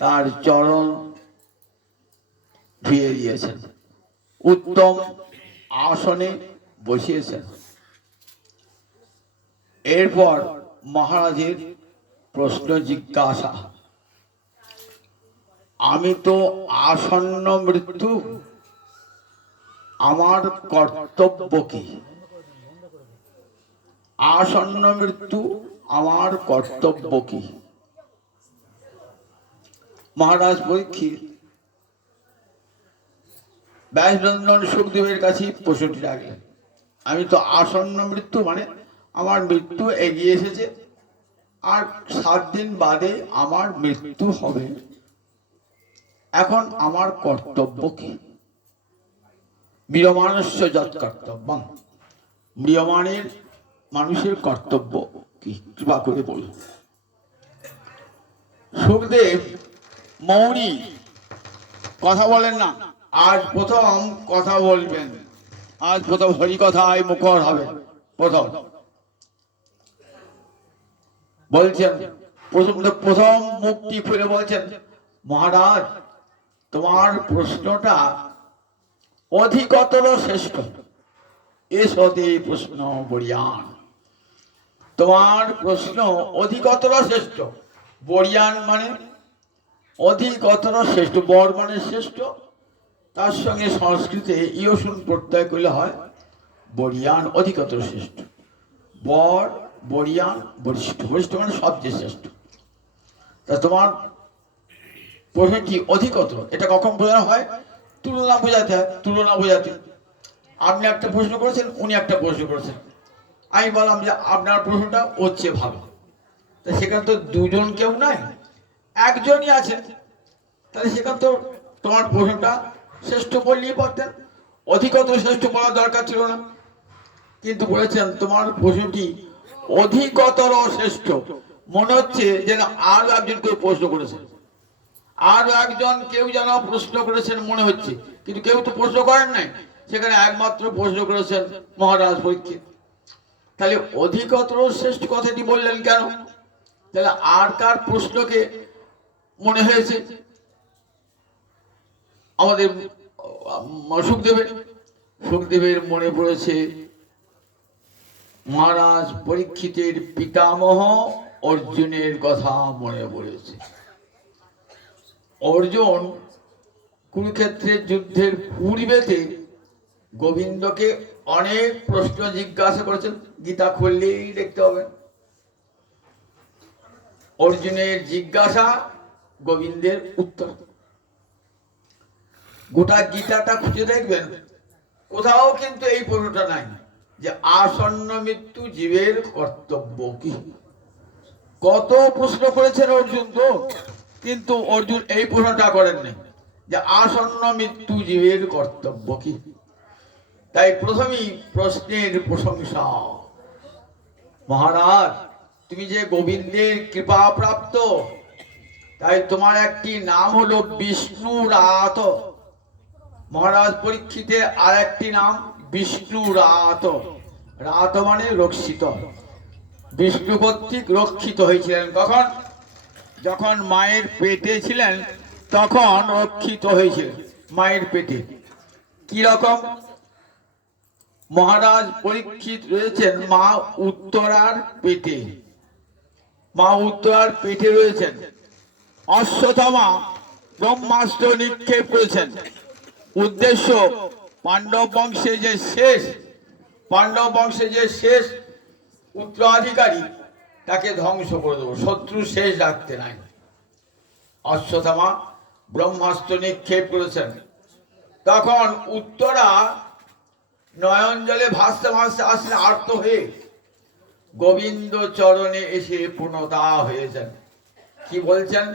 তার চরণ ধুয়ে দিয়েছেন, উত্তম আসনে বসিয়েছেন। এরপর মহারাজের প্রশ্ন জিজ্ঞাসা, আমি তো আসন্ন মৃত্যু, আমার কর্তব্য কি? আসন্ন মৃত্যু, আমার কর্তব্য কি? মহারাজ পরীক্ষিত ব্যাসনন্দন সুখদেবের কাছে প্রশ্নটি রাখলেন। আমি তো আসন্ন মৃত্যু, মানে আমার মৃত্যু এগিয়ে এসেছে, আর 7 দিন বাদে আমার মৃত্যু হবে। এখন আমার কর্তব্য কি? ম্রিয়মাণস্য যৎ কর্তব্যম, ম্রিয়মাণের মানুষের কর্তব্য কি, কৃপা করে বলুন। সুখদেব মৌনী, কথা বলেন না। আজ প্রথম কথা বলবেন, আজ প্রথম হরিকথায় মুখর হবে। প্রথম বলছেন, প্রথম মুক্তি খুলে বলছেন, মহারাজ তোমার প্রশ্নটা অধিকতর শ্রেষ্ঠ। এসতে প্রশ্ন বরিয়ান, তোমার প্রশ্ন অধিকতর শ্রেষ্ঠ। বরিয়ান মানে অধিকতর শ্রেষ্ঠ, বর মানে শ্রেষ্ঠ, তার সঙ্গে সংস্কৃতে ইয়সুন প্রত্যয় করলে হয় বরিয়ান, অধিকতর শ্রেষ্ঠ। বর, বরিয়ান, বরিষ্ঠ। বরিষ্ঠ মানে সবচেয়ে শ্রেষ্ঠ। তা তোমার প্রশ্নটি অধিকতর, এটা কখন বোঝানো হয়? তুলনা বোঝাতে হয়, তুলনা বোঝাতে। আপনি একটা প্রশ্ন করেছেন, উনি একটা প্রশ্ন করেছেন, আমি বললাম যে আপনার প্রশ্নটা ওর চেয়ে ভালো। তা সেখানে তো দুজন কেউ নাই, একজনই আছেন, তাহলে সেখানে তো তোমার প্রশ্নটা শ্রেষ্ঠ বললেই পারতেন, অধিকতর শ্রেষ্ঠ বলার দরকার ছিল না। কিন্তু বলেছেন তোমার প্রশ্নটি অধিকতর শ্রেষ্ঠ। মনে হচ্ছে যেন আরো একজন কেউ প্রশ্ন করেছেন, আরো একজন কেউ যেন প্রশ্ন করেছেন মনে হচ্ছে, কিন্তু কেউ তো প্রশ্ন করেন নাই। সেখানে একমাত্র প্রশ্ন করেছেন মহারাজ পরীক্ষিত। তাহলে অধিকতর শ্রেষ্ঠ কথাটি বললেন কেন? তাহলে আর কার প্রশ্নকে মনে হয়েছে? আমাদের সুখদেবের। সুখদেবের মনে পড়েছে মহারাজ পরীক্ষিতের পিতামহ অর্জুনের কথা মনে পড়েছে। অর্জুন কুরুক্ষেত্রের যুদ্ধের পূর্বেতে গোবিন্দকে অনেক প্রশ্ন জিজ্ঞাসা করেছেন, গীতা খুললেই দেখতে হবে। অর্জুনের জিজ্ঞাসা, গোবিন্দের উত্তর। গোটা গীতাটা খুঁজে দেখবেন, কোথাও কিন্তু এই প্রশ্নটা নাই যে আসন্ন মৃত্যু জীবের কর্তব্য কি। কত প্রশ্ন করেছেন অর্জুন তো, কিন্তু অর্জুন এই প্রশ্নটা করেননি যে আসন্ন মৃত্যু জীবের কর্তব্য কি। তাই প্রথমেই প্রশ্নের প্রশংসা। মহারাজ তুমি যে গোবিন্দের কৃপা প্রাপ্ত, তাই তোমার একটি নাম হলো বিষ্ণু রাত। মহারাজ পরীক্ষিতের আর একটি নাম বিষ্ণু রাত। রাত মানে রক্ষিত। বিষ্ণু কর্তৃক রক্ষিত হয়েছিলেন কখন? যখন মায়ের পেটে ছিলেন তখন রক্ষিত হয়েছিলেন মায়ের পেটে। কি রকম? মহারাজ পরীক্ষিত রয়েছেন মা উত্তরার পেটে, মা উত্তরার পেটে রয়েছেন। অশ্বত্থামা ব্রহ্মাস্ত্র নিক্ষেপ করেছেন, উদ্দেশ্য পাণ্ডব বংশে যে শেষ উত্তরাধিকারী তাকে ধ্বংস করে দেবো, শত্রু শেষ রাখতে নাই। অশ্বত্থামা ব্রহ্মাস্ত্র নিক্ষেপ করেছেন। তখন উত্তরা নয়ন জলে ভাসতে ভাসতে আসলে আর্ত হয়ে গোবিন্দ চরণে এসে পূর্ণতা হয়েছেন। কি বলছেন?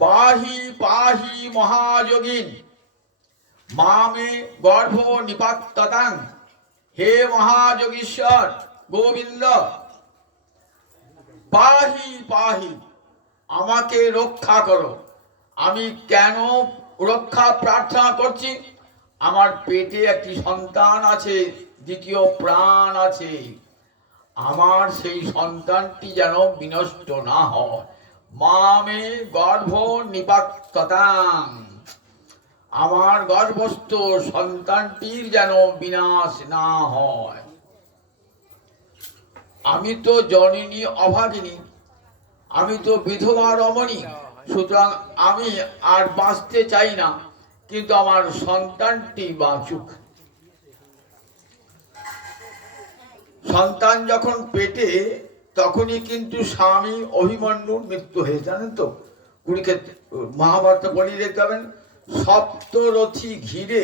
পাহি পাহি মহাযোগিন মামে গর্ভ নিপাততাং, হে মহাযোগীশ্বর গোবিন্দ পাহি পাহি, আমাকে রক্ষা করো। আমি কেন রক্ষা প্রার্থনা করছি? আমার পেটে একটি সন্তান আছে, দ্বিতীয় প্রাণ আছে, আমার সেই সন্তানটি যেন বিনষ্ট না হয়, মামে গর্ভ নিপাততাং, আমার গর্ভস্থ সন্তানটির যেন বিনাশ না হয়। আমি তো জননী অভাগিনী, আমি তো বিধবা রমণী, সুতরাং আমি আর বাঁচতে চাই না, কিন্তু আমার সন্তানটি বাঁচুক। সন্তান যখন পেটে, তখনই কিন্তু স্বামী অভিমন্যুর মৃত্যু হয়ে, জানেন তো। কুরুক্ষেত্র মহাভারত বলি দেখতে পাবেন, সপ্তরথী ঘিরে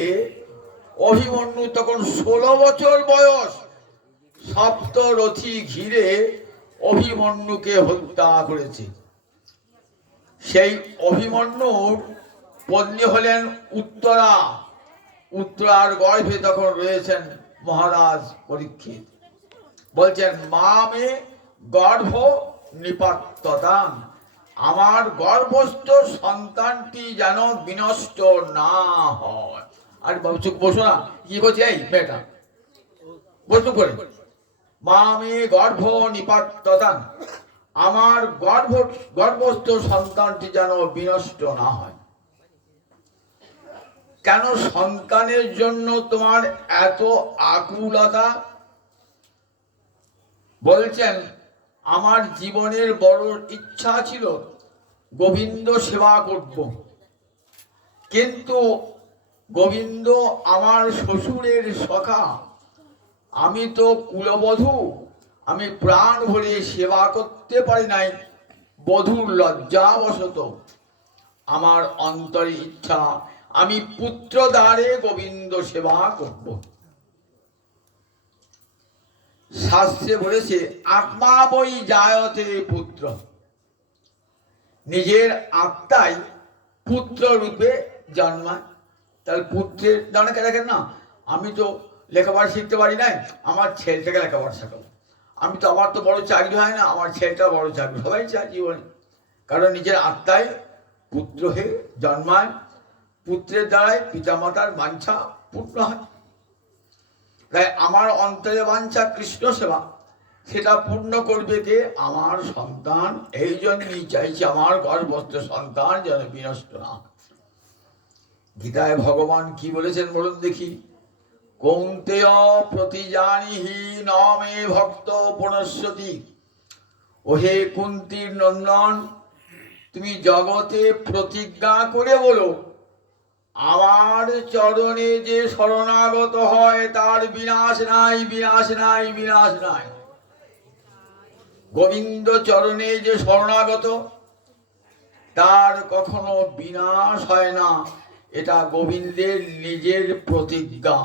অভিমন্যু তখন 16 বছর বয়স, সপ্তরথী ঘিরে অভিমন্যুকে হত্যা করেছে। সেই অভিমন্যুর পত্নী হলেন উত্তরা। উত্তরার গর্ভে তখন রয়েছেন মহারাজ পরীক্ষিত। বলছেন মামে গর্ভ নিপাততাং, আমার গর্ভস্থ সন্তানটি যেন বিনষ্ট না হয়। আর চুপ বসো না, কি করছে এই মেয়েটা, বসু করে। মামে গর্ভ নিপাততাং, আমার গর্ভস্থ সন্তানটি যেন বিনষ্ট না হয়। কেন সন্তানের জন্য তোমার এত আকুলতা? বলছেন আমার জীবনের বড় ইচ্ছা ছিল গোবিন্দ সেবা করব, কিন্তু গোবিন্দ আমার শ্বশুরের সখা, আমি তো কুলবধূ, আমি প্রাণ ভরে সেবা করতে পারি নাই। বধূর লজ্জাবশত আমার অন্তরে ইচ্ছা আমি পুত্র দ্বারে গোবিন্দ সেবা করব। শাস্ত্রে বলেছে আত্মা বই জায়তে পুত্র, নিজের আত্মাই পুত্র রূপে জন্মায়। তাহলে পুত্রের অনেকে দেখেন না, আমি তো লেখাপড়া শিখতে পারি নাই, আমার ছেলেটাকে লেখাপড়া শেখাবো। আমার তো বড় চাকরি হয় না, আমার ছেলেটা বড় চাকরি, সবাই চায় জীবনে। কারণ নিজের আত্মাই পুত্র হয়ে জন্মায়, পুত্রের দ্বারাই পিতামাতার বাঞ্ছা পূর্ণ হয়। তাই আমার অন্তরে বাঞ্ছা কৃষ্ণ সেবা, সেটা পূর্ণ করবে কে? আমার সন্তান। এই জন্যই চাইছি আমার গর্ভস্থ সন্তান যেন বিনষ্ট না। গীতায় ভগবান কি বলেছেন বলুন দেখি? কৌন্তেয় প্রতিজানিহি ন মে ভক্ত পুনশ্যতি। ওহে কুন্তীর নন্দন, তুমি জগতে প্রতিজ্ঞা করে বলো, আমার চরণে যে শরণাগত হয় তার বিনাশ নাই, বিনাশ নাই, বিনাশ নাই। গোবিন্দ চরণে যে শরণাগত তার কখনো বিনাশ হয় না, এটা গোবিন্দের নিজের প্রতিজ্ঞা।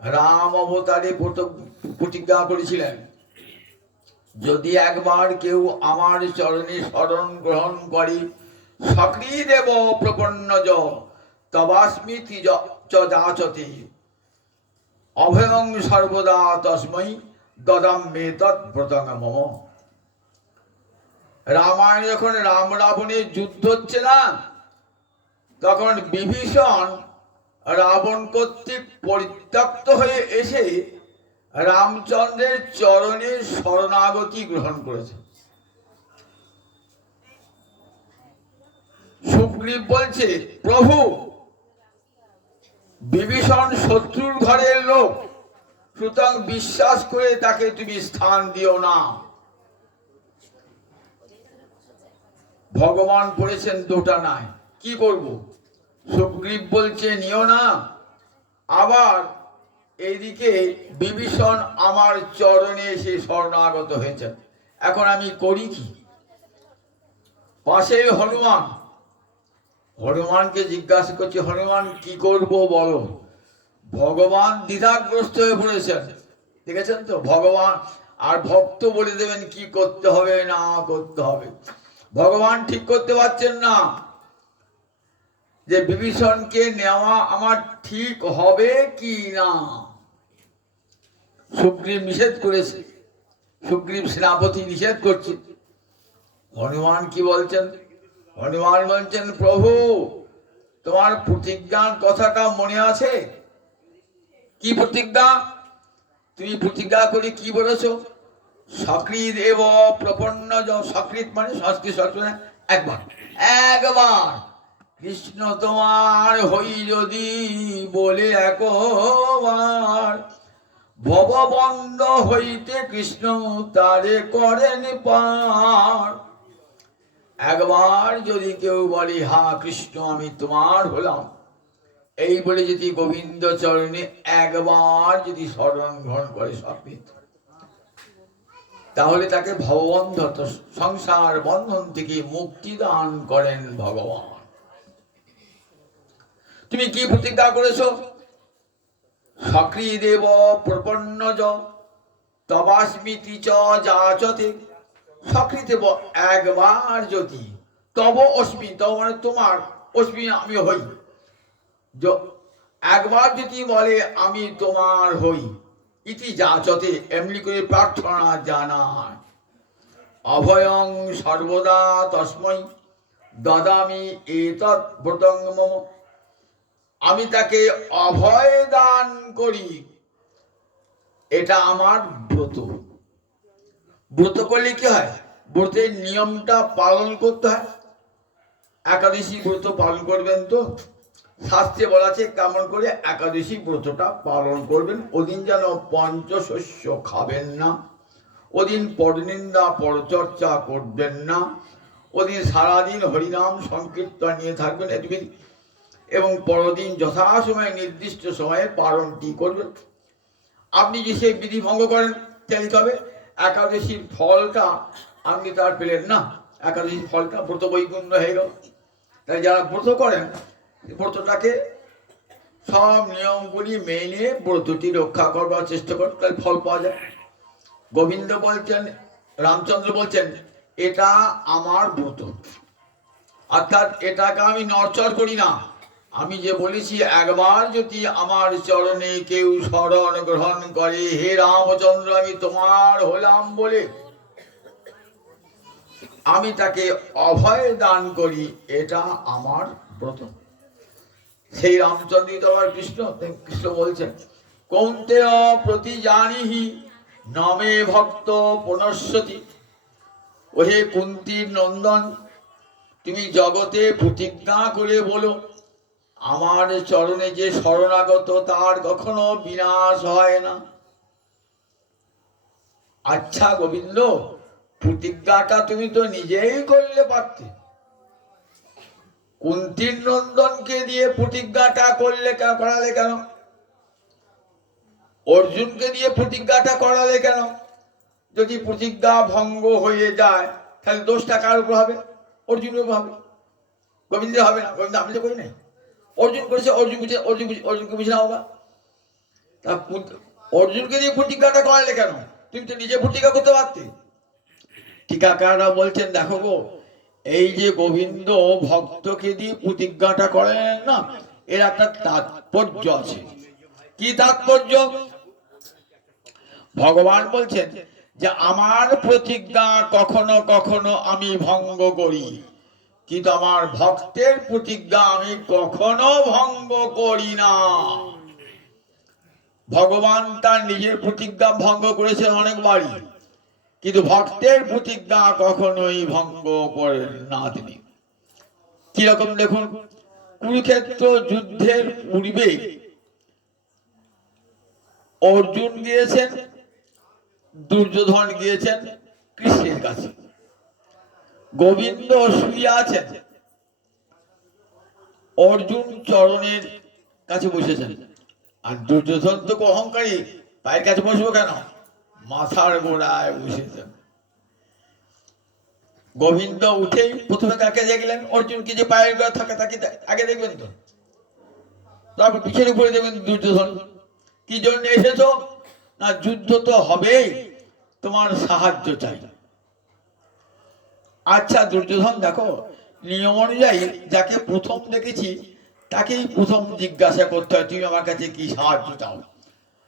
রাম অবতারে প্রতিজ্ঞা করেছিলেন, যদি একবার কেউ আমার চরণে শরণ গ্রহণ করে, সকৃদেব প্রপন্নজ তবাস্মিতি যাচতে অভয়ং সর্বদা তস্मै দদাম্যে তৎব্রতং মম। রামায়ণ যখন রাম রাবণের যুদ্ধ হচ্ছে না, তখন বিভীষণ রাবণ কর্তৃক পরিত্যক্ত হয়ে এসে রামচন্দ্রের চরণে শরণাগতি গ্রহণ করেছে। সুগ্রীব বলছে, প্রভু বিভীষণ শত্রুর ঘরের লোক, সুতরাং বিশ্বাস করে তাকে তুমি স্থান দিও না। ভগবান বলেছেন দুটা নাই, কি করব? সুগ্রীব বলছে নিও না, আবার এইদিকে বিভীষণ আমার চরণে এসে শরণাগত হয়েছে, এখন আমি করি কি? পাশে হনুমান, হনুমানকে জিজ্ঞাসা করছে, হনুমান কি করব বলো? ভগবান দ্বিধাগ্রস্ত হয়ে পড়েছেন। দেখেছেন তো, ভগবান আর ভক্ত বলে দেবেন কি করতে হবে না করতে হবে। ভগবান ঠিক করতে পারছেন না যে বিভীষণকে নেওয়া আমার ঠিক হবে কি না। সুগ্রীব নিষেধ করেছে, সুগ্রীব সেনাপতি নিষেধ করছে। হনুমান কি বলছেন? হনুমান বলছেন, প্রভু তোমার প্রতিজ্ঞার কথাটা মনে আছে? কি প্রতিজ্ঞা? তুমি প্রতিজ্ঞা করে কি বলেছো? সকৃৎ এব প্রপন্ন সকৃৎ মানে সংস্কৃত শব্দ একবার একবার কৃষ্ণ তোমার হই যদি বলে একবার ভববন্ধ হইতে কৃষ্ণ তারে করেন পার। একবার যদি কেউ বলে হা কৃষ্ণ আমি তোমার হলাম, এই বলে যদি গোবিন্দ চরণে একবার যদি শরণ গ্রহণ করে সকৃৎ, তাহলে তাকে ভববন্ধ সংসার বন্ধন থেকে মুক্তি দান করেন ভগবান। তুমি কি প্রতিজ্ঞা করেছ? সকৃদেব প্রপন্ন তবাস্মিতি চ যাচতে। সকৃদেব একবার যদি, তব অস্মি, তব মানে তোমার, অস্মি আমি হই, একবার যদি বলে আমি তোমার হই, ইতি যাচতে এমনি করে প্রার্থনা জানায়, অভয়ং সর্বদা তস্मै দদামি এতৎ ব্রতং মম। আমি তাকে অভয় দান করি, এটা আমার ব্রত। ব্রত করলে কি হয়? ব্রতের নিয়মটা পালন করতে হয়। একাদশী ব্রত পালন করবেন তো শাস্ত্রে বলা আছে কেমন করে একাদশী ব্রতটা পালন করবেন। ওদিন যেন পঞ্চশস্য খাবেন না, ওদিন পরনিন্দা পরচর্চা করবেন না, ওদিন সারাদিন হরিনাম সংকীর্তন নিয়ে থাকবেন এটুকুই, এবং পরদিন যথাসময়ে নির্দিষ্ট সময়ে পালনটি করবেন। আপনি যে সেই বিধি ভঙ্গ করেন তাহলে তবে একাদশীর ফলটা আপনি তার পেলেন না, একাদশীর ফলটা ব্রত বৈকুণ্ঠ হয়ে গেল। তাই যারা ব্রত করেন ব্রতটাকে সব নিয়মগুলি মেনে ব্রতটি রক্ষা করবার চেষ্টা করেন, তাহলে ফল পাওয়া যায়। গোবিন্দ বলছেন, রামচন্দ্র বলছেন এটা আমার ব্রত, অর্থাৎ এটাকে আমি নড়চড় করি না। আমি যে বলেছি একবার যদি আমার চরণে কেউ শরণ গ্রহণ করে, হে রামচন্দ্র আমি তোমার হলাম বলে আমি তাকে অভয় দান করি, এটা আমার ব্রত। সেই রামচন্দ্র তোমার কৃষ্ণ, কৃষ্ণ বলছেন কৌন্তেয় প্রতি জানিহি নমে ভক্ত পুনঃসতি। ওহে কুন্তীর নন্দন, তুমি জগতে প্রতিজ্ঞা করে বলো আমার চরণে যে শরণাগত তার কখনো বিনাশ হয় না। আচ্ছা গোবিন্দ, প্রতিজ্ঞাটা তুমি তো নিজেই করলে পারতে, কুন্তীর নন্দনকে দিয়ে প্রতিজ্ঞাটা করালে কেন? অর্জুনকে দিয়ে প্রতিজ্ঞাটা করালে কেন? যদি প্রতিজ্ঞা ভঙ্গ হয়ে যায় তাহলে দোষটা কার উপর হবে? অর্জুনের উপর হবে, গোবিন্দের হবে না। গোবিন্দ আমি তো করি নাই, অর্জুন করেছে, অর্জুনকে বুঝে নাও বা। তা অর্জুনকে দিয়ে প্রতিজ্ঞাটা করালে কেন? তুমি তো নিজে প্রতিজ্ঞা করতে পারতে। টিকাকাররা বলছেন দেখো গো, এই যে গোবিন্দ ভক্তকে দিয়ে প্রতিজ্ঞাটা করেন না, এর একটা তাৎপর্য আছে। কি তাৎপর্য? ভগবান বলছেন যে আমার প্রতিজ্ঞা কখনো কখনো আমি ভঙ্গ করি, কিন্তু আমার ভক্তের প্রতিজ্ঞা আমি কখনো ভঙ্গ করি না। ভগবান তার নিজের প্রতিজ্ঞা ভঙ্গ করেছেন অনেকবারই, কিন্তু ভক্তের প্রতিজ্ঞা কখনোই ভঙ্গ করেন না তিনি। কিরকম দেখুন, কুরুক্ষেত্র যুদ্ধের পূর্বে অর্জুন গিয়েছেন, দুর্যোধন গিয়েছেন কৃষ্ণের কাছে, গোবিন্দ শুয়ে আছেন, অর্জুন চরণের কাছে বসেছেন, আর দুর্যোধন তো অহংকারী, পায়ের কাছে বসবো কেন, মাথার গোড়ায় বসেছেন। গোবিন্দ উঠেই প্রথমে কাকে দেখলেন? অর্জুনকে, যে পায়ের গোড়া থাকে তাকে আগে দেখবেন তো, তারপর পিছনে পড়ে দেখবেন দুর্যোধন। কি জন্য এসেছো? না যুদ্ধ তো হবেই, তোমার সাহায্য চাই। আচ্ছা দুর্যোধন দেখো, নিয়ম অনুযায়ী যাকে প্রথম দেখেছি তাকেই প্রথম জিজ্ঞাসা করতে হয় তুমি আমার কাছে কি সাহায্য চাও।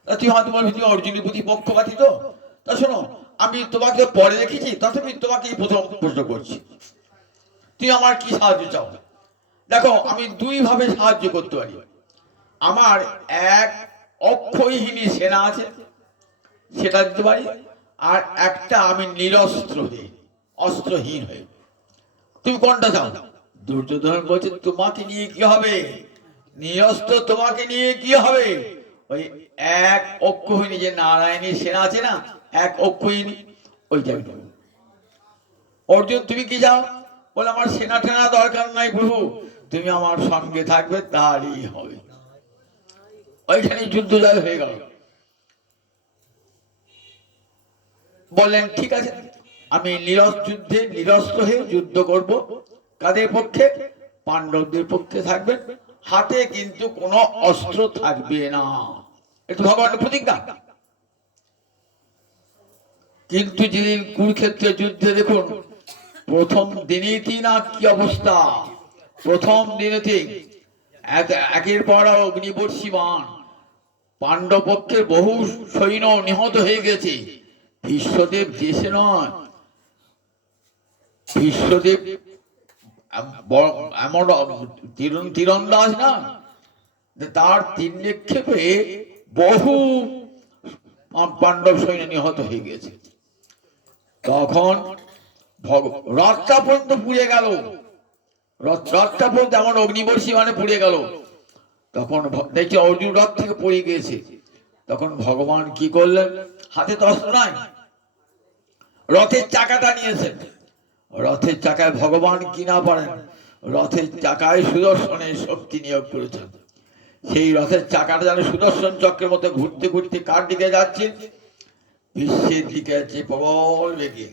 তা তুমি হয়তো বলবি তুমি অর্জুনের প্রতি পক্ষপাতী তো, তা শোনো আমি তোমাকে পরে দেখেছি তথাপি তোমাকে প্রথম প্রশ্ন করছি, তুমি আমার কি সাহায্য চাও। দেখো আমি দুই ভাবে সাহায্য করতে পারি। আমার এক অক্ষয়হীনী সেনা আছে, সেটা দিতে পারি, আর একটা আমি নিরস্ত্র হয়ে, অস্ত্রহীন হয়ে। তুমি কোনটা চাও? দুর্যোধন বলছে তোমাকে নিয়ে কি হবে, নিরস্ত্র তোমাকে নিয়ে কি হবে? ওই এক অক্ষহীনী যে নারায়ণী সেনা আছে না, এক অক্ষহীনী, ওইটাই নেব। অর্জুন তুমি কি চাও? বলে আমার সেনা টেনা দরকার নাই প্রভু, তুমি আমার সঙ্গে থাকবে তারই হবে। ওইখানে যুদ্ধ জয় হয়ে গেল। বললেন ঠিক আছে, আমি যুদ্ধে নিরস্ত্র হয়ে যুদ্ধ করব। কাদের পক্ষে? পাণ্ডবদের পক্ষে থাকবেন, হাতে কিন্তু কোনো অস্ত্র থাকবে না। এটা ভগবানের প্রতিজ্ঞা। কিন্তু যেদিন কুরুক্ষেত্রে যুদ্ধে দেখুন, প্রথম দিনেই না কি অবস্থা। প্রথম দিনেতে একের পর অগ্নিবর্ষী বাণ, পাণ্ডব পক্ষের বহু সৈন্য নিহত হয়ে গেছে। বিশ্বদেব দেশে নয়, বিশ্বদেব এমন তীরন্দাজ না, তার তীর নিক্ষেপে বহু পাণ্ডব সৈন্য নিহত হয়ে গেছে। তখন রথটা পর্যন্ত পুড়ে গেল, রথটা পর্যন্ত এমন অগ্নিবর্ষী মানে পুড়ে গেল। তখন দেখছি অর্জুন রথ থেকে পড়ে গিয়েছে। তখন ভগবান কি করলেন? হাতে তো অস্ত্র নাই, রথের চাকাটা নিয়েছেন। রথের চাকায় ভগবান কি না পারেন, রথের চাকায় সুদর্শনের শক্তি নিয়োগ করেছেন। সেই রথের চাকাটা যেন সুদর্শন চক্রের মতো ঘুরতে ঘুরতে কার দিকে যাচ্ছে? বিশ্বের দিকে যাচ্ছে প্রবল বেগে।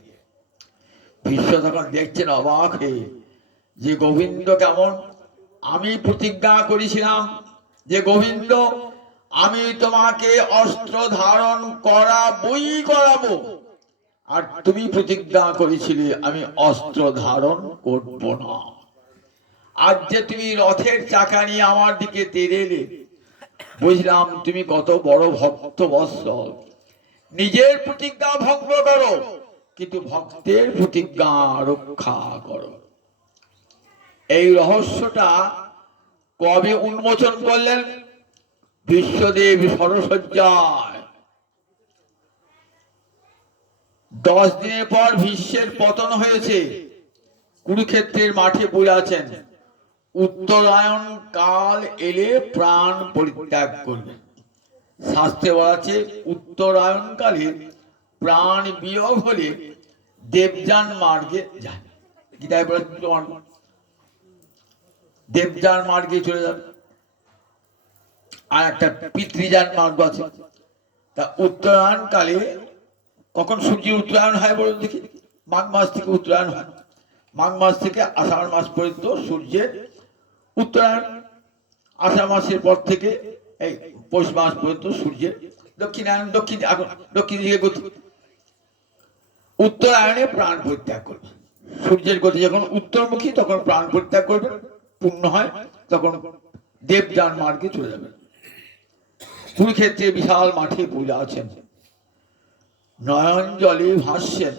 বিশ্ব তখন দেখছেন অবাক হয়ে, যে গোবিন্দ কেমন। আমি প্রতিজ্ঞা করেছিলাম যে গোবিন্দ, আমি তোমাকে অস্ত্র ধারণ করাবো, আর তুমি প্রতিজ্ঞা করেছিলে আমি অস্ত্র ধারণ করব না। আজ যে তুমি রথের চাকা নিয়ে আমার দিকে তেড়ে এলে, বুঝলাম তুমি কত বড় ভক্ত বৎসল। নিজের প্রতিজ্ঞা ভঙ্গ করো, কিন্তু ভক্তের প্রতিজ্ঞা রক্ষা করো। এই রহস্যটা কবে উন্মোচন করলেন? বিশ্বদেব সরসজ্জায়। 10 দিনের পর ভীষ্মের পতন হয়েছে, কুরুক্ষেত্রের মাঠে পড়ে আছেন। উত্তরায়ণ কাল এলে প্রাণ পরিত্যাগ করবেন। শাস্ত্রে বলা আছে উত্তরায়ণ কালে প্রাণ বিয়োগ হলে দেবযান মার্গে যায়। গীতায় বলেছে দেবযান মার্গে চলে যাবে। আর একটা পিতৃযান মার্গ আছে। তা উত্তরায়ণ কালে কখন সূর্যের উত্তরায়ণ হয় বলুন দেখি? মাঘ মাস থেকে উত্তরায়ণ হয়। মাঘ মাস থেকে আষাঢ় মাস পর্যন্ত সূর্যের উত্তরায়ণ। আষাঢ় মাসের পর থেকে এই পৌষ মাস পর্যন্ত সূর্যের দক্ষিণায়ন, দক্ষিণ দিকে গতি। উত্তরায়ণে প্রাণ পরিত্যাগ করবে। সূর্যের গতি যখন উত্তরমুখী তখন প্রাণ পরিত্যাগ করবে, পূর্ণ হয় তখন দেবযান মার্গে চলে যাবে। কুরুক্ষেত্রে বিশাল মাঠে পূজা আছেন, নয়ন জলে ভাসছেন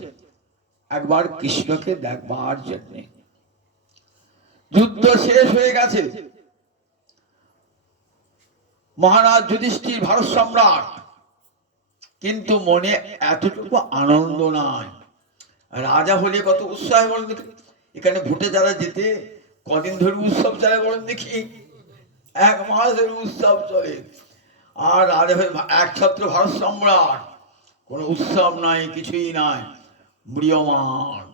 একবার কৃষ্ণকে দেখবার জন্য। যুদ্ধ শেষ হয়ে গেছে, মহারাজ যুধিষ্ঠির ভারত সম্রাট, কিন্তু মনে এতটুকু আনন্দ নাই। রাজা হলে কত উৎসাহ বলেন দেখি। এখানে ভোটে যারা যেতে কদিন ধরে উৎসব চলে বলেন দেখি? 1 মাস ধরে উৎসব চলে। আর রাজা হয়ে একছত্র ভারত সম্রাট, কোনো উৎসব নাই, কিছুই নাই, ম্রিয়মান।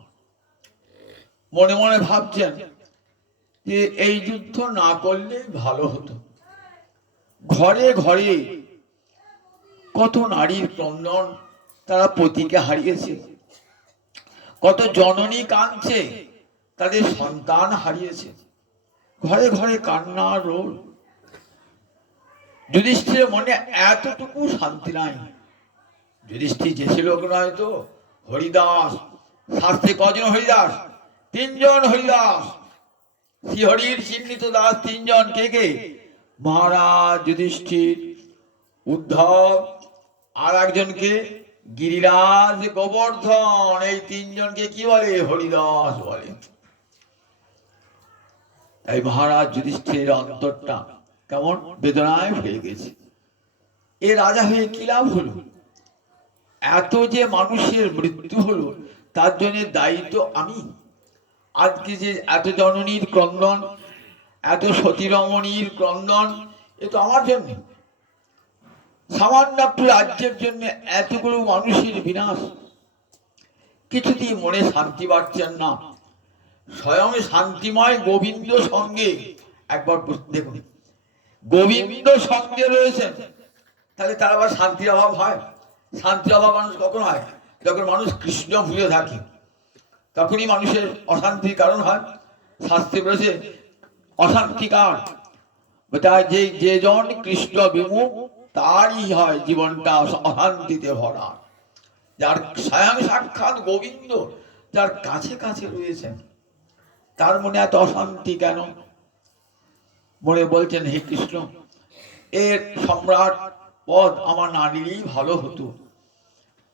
মনে মনে ভাবছেন যে এই যুদ্ধ না করলে ভালো হতো। ঘরে ঘরে কত নারীর ক্রন্দন, তারা পতিকে হারিয়েছে। কত জননী কাঁদছে, তাদের সন্তান হারিয়েছে। ঘরে ঘরে কান্নার রোল। যুধিষ্ঠিরের মনে এতটুকু শান্তি নাই। যুধিষ্ঠির যে লোক নয় তো, হরিদাস। শাস্ত্রে কজন হরিদাস? 3 জন হরিদাস। শ্রীহরির চিহ্নিত দাস 3 জন। কে কে? মহারাজ যুধিষ্ঠির, উদ্ধব, আর একজনকে গিরিরাজ, গোবর্ধন। এই 3 জনকে কি বলে? হরিদাস বলে। তাই মহারাজ যুধিষ্ঠিরের অন্তরটা কেমন বেদনায় হয়ে গেছে। এ রাজা হয়ে কি লাভ হলো? এত যে মানুষের মৃত্যু হলো তার জন্য দায়ী তো আমি। আজকে যে এত জননীর ক্রন্দন, এত সতীরমণীর ক্রন্দন, এ তো আমার জন্য। সামান্য একটু রাজ্যের জন্য এতগুলো মানুষের বিনাশ, কিছুতেই মনে শান্তি পাচ্ছেন না। স্বয়ং শান্তিময় গোবিন্দ সঙ্গে, একবার দেখুন, গোবিন্দ সঙ্গে রয়েছেন, তাহলে তার আবার শান্তির অভাব হয়? শান্তির অভাব মানুষ কখন হয়? যখন মানুষ কৃষ্ণ ভুলে থাকে, তখনই মানুষের অশান্তির কারণ হয়। শাস্ত্রে বলেছে অশান্তি কার? যে জন কৃষ্ণ বিমুখ তারই হয় জীবনটা অশান্তিতে ভরা। যার স্বয়ং সাক্ষাৎ গোবিন্দ যার কাছে কাছে রয়েছেন, তার মনে এত অশান্তি কেন? মনে বলছেন, হে কৃষ্ণ, এর সম্রাট পদ আমার না নিলেই ভালো হতো।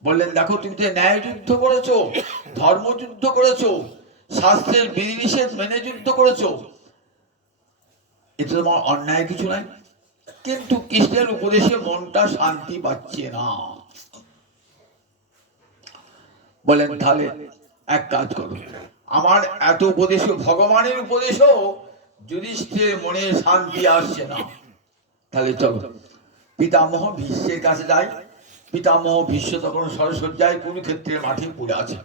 বললেন, দেখো, তুমি তো ন্যায় যুদ্ধ করেছো, ধর্মযুদ্ধ করেছো, শাস্ত্রের বিধিনিষেধ মেনে যুদ্ধ করেছো, এতে তোমার অন্যায় কিছু নাই, কিন্তু কৃষ্ণের উপদেশে মনটা শান্তি পাচ্ছে না। বলেন, তাহলে এক কাজ করো, আমার এত উপদেশ, ভগবানের উপদেশও যুধিষ্ঠিরের মনে শান্তি আসছে না, তাহলে চলো পিতামহ ভীষ্মের কাছে যাই। পিতামহ ভীষ্ম তখন সরসজ্জায় কুরুক্ষেত্রের মাঠে পড়ে আছে।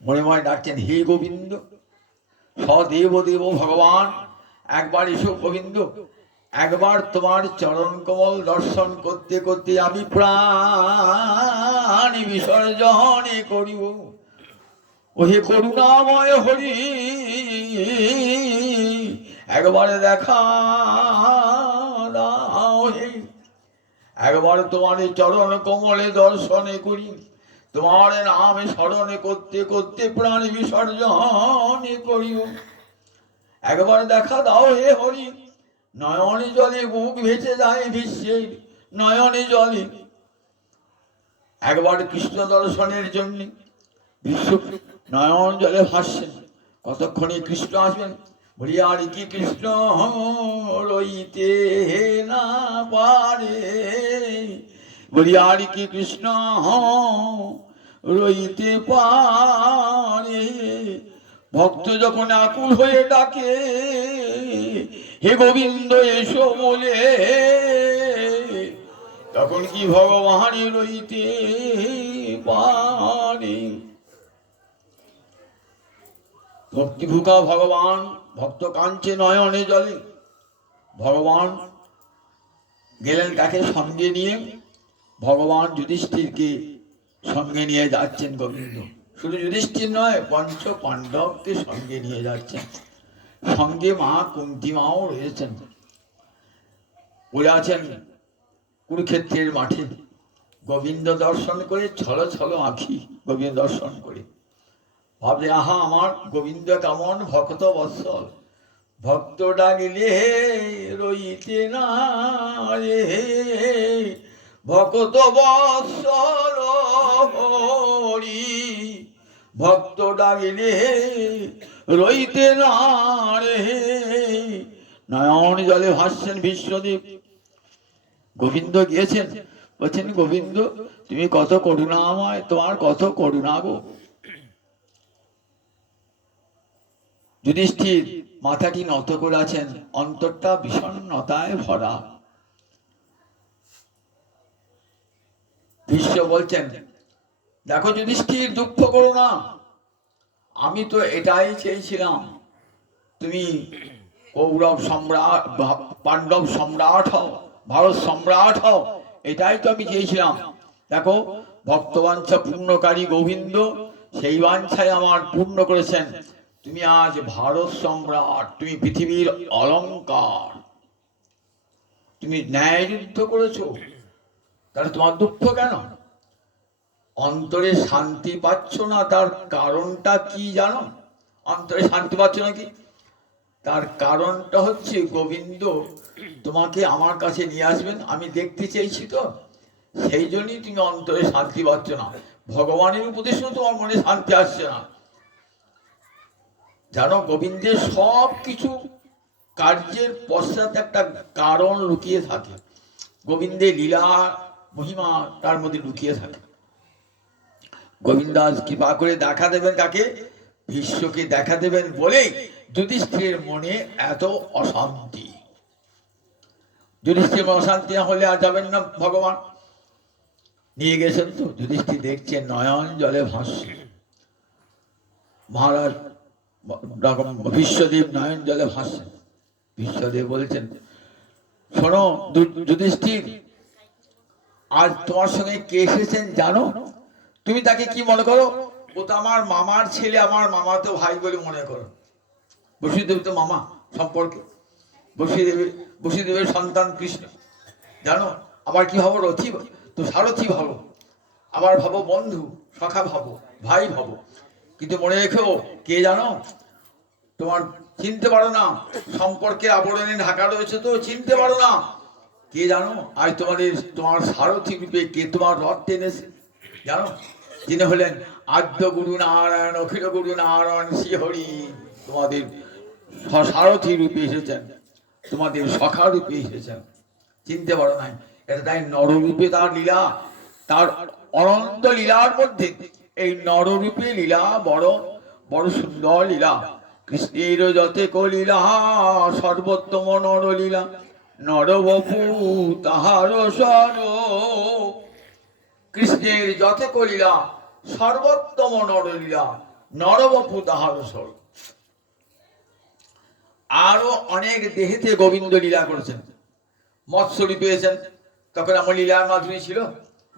মনে মনে ডাকছেন, হে গোবিন্দ, সদেব দেব ভগবান, একবার এসো গোবিন্দ, একবার তোমার চরণ কমল দর্শন করতে করতে আমি প্রাণ বিসর্জন করিব। ওহে করুণাময় হরি, একবারে দেখা দাও হে, একবার তোমার চরণ কমলে দর্শনে করি, তোমার নামে স্মরণে করতে করতে প্রাণ বিসর্জন করিব। একবার দেখা দাও হে হরি, নয়নে জলে বুক ভেসে যায় ভীষ্মের নয়নে জলে। একবার কৃষ্ণ দর্শনের জন্য বিশ্ব নয়ন জলে ভাসছেন। কতক্ষণে কৃষ্ণ আসবেন? বলি, আর কি কৃষ্ণ রইতে না পারে, বলি আর কি কৃষ্ণ রইতে পারে। ভক্ত যখন আকুল হয়ে ডাকে, হে গোবিন্দ এসো বলে, তখন কি ভগবান রইতে পারে? ভক্তিভুকা ভগবান, ভক্ত কাঞ্চে নয়নে জলে। ভগবান গেলেন কাকে সঙ্গে নিয়ে? ভগবান যুধিষ্ঠিরকে সঙ্গে নিয়ে যাচ্ছেন গোবিন্দ। শুধু যুধিষ্ঠির নয়, পঞ্চ পাণ্ডবকে সঙ্গে নিয়ে যাচ্ছেন। সঙ্গে মা কুন্তি মাও রয়েছেন, পড়ে আছেন কুরুক্ষেত্রের মাঠে। গোবিন্দ দর্শন করে ছল ছল আঁখি গোবিন্দ দর্শন করে ভাবছে, আহা, আমার গোবিন্দ কেমন ভক্ত বৎসল, ভক্ত ডাকিলে রইতে না রে, ভক্ত বৎসল হরি, ভক্ত ডাকিলে রইতে না রে। নয়ন জলে ভাসছেন বিশ্বদেব। গোবিন্দ গিয়েছেন, বলছেন, গোবিন্দ তুমি কত করুণাময়, তোমার কত করুণা গো। যুধিষ্ঠির মাথাটি নত করে আছেন, অন্তরটা বিষণ্ণতায় ভরা। ভীষ্ম বলছেন, দেখো যুধিষ্ঠির, দুঃখ করো না, আমি তো এটাই চেয়েছিলাম, তুমি কৌরব সম্রাট, পাণ্ডব সম্রাট হও, ভারত সম্রাট হও, এটাই তো আমি চেয়েছিলাম। দেখো, ভক্তবাঞ্ছা পূর্ণকারী গোবিন্দ সেই বাঞ্ছায় আমার পূর্ণ করেছেন। তুমি আজ ভারত সম্রাট, তুমি পৃথিবীর অলংকার, তুমি ন্যায় যুদ্ধ করেছো, তাহলে তোমার দুঃখ কেন? অন্তরে শান্তি পাচ্ছ না, তার কারণটা কি জানো? অন্তরে শান্তি পাচ্ছ না কি? তার কারণটা হচ্ছে গোবিন্দ তোমাকে আমার কাছে নিয়ে আসবেন, আমি দেখতে চেয়েছি তো, সেই জন্যই তুমি অন্তরে শান্তি পাচ্ছ না। ভগবানের উপদেশেও তোমার মনে শান্তি আসছে না। জানো, গোবিন্দের সব কিছু কার্যের পশ্চাৎ একটা কারণ লুকিয়ে থাকে। গোবিন্দের লীলা মহিমা তার মধ্যে লুকিয়ে থাকে। গোবিন্দাস কৃপা করে দেখা দেবেন কাকে? বিশ্বকে দেখা দেবেন বলেই যুধিষ্ঠিরের মনে এত অশান্তি। যুধিষ্ঠির অশান্তি না হলে আর যাবেন না ভগবান। নিয়ে গেছেন তো, যুধিষ্ঠির দেখছেন নয়ন জলে ভাসছে। মহারাজ বিশ্বদেব নয়ন জলে ভাসছেন। বিশ্বদেব বলছেন, শোনো যুধিষ্ঠির, আজ তোমার সঙ্গে কে এসেছেন জানো? তুমি তাকে কি মনে করো? ও তো আমার মামার ছেলে, আমার মামাতো ভাই বলে মনে করো। বসুদেব তো মামা সম্পর্কে, বসুদেবের সন্তান কৃষ্ণ। জানো, আবার কি ভাবো? রথি তো সারথি ভাবো, আবার ভাবো বন্ধু, সখা ভাবো, ভাই ভাবো। কিন্তু মনে রেখো, কে জানো, তোমার চিনতে পারো না, সম্পর্কের আবরণে ঢাকা রয়েছে তো চিনতে পারো না। কে জানো আজ তোমার সারথি রূপে কে তোমার রথ টেনেছে জানো? যিনি হলেন আদ্য গুরু নারায়ণ, অখিল গুরু নারায়ণ শ্রীহরি। তোমাদের সারথি রূপে এসেছেন, তোমাদের সখা রূপে এসেছেন। চিনতে পারো নাই? এটা তাই নররূপে তার লীলা, তার অনন্ত লীলার মধ্যে এই নররূপে লীলা বড় বড় সুন্দর লীলা। কৃষ্ণের যতে কলীলা সর্বোত্তম নরলীলা, নরবপু তাহার সর। কৃষ্ণের যতে কলীলা সর্বোত্তম নরলীলা, নরবপু তাহার সর। আরো অনেক দেহেতে গোবিন্দ লীলা করেছেন। মৎস্যরূপে এসেছেন, তখন আমার লীলার মাধুরী ছিল।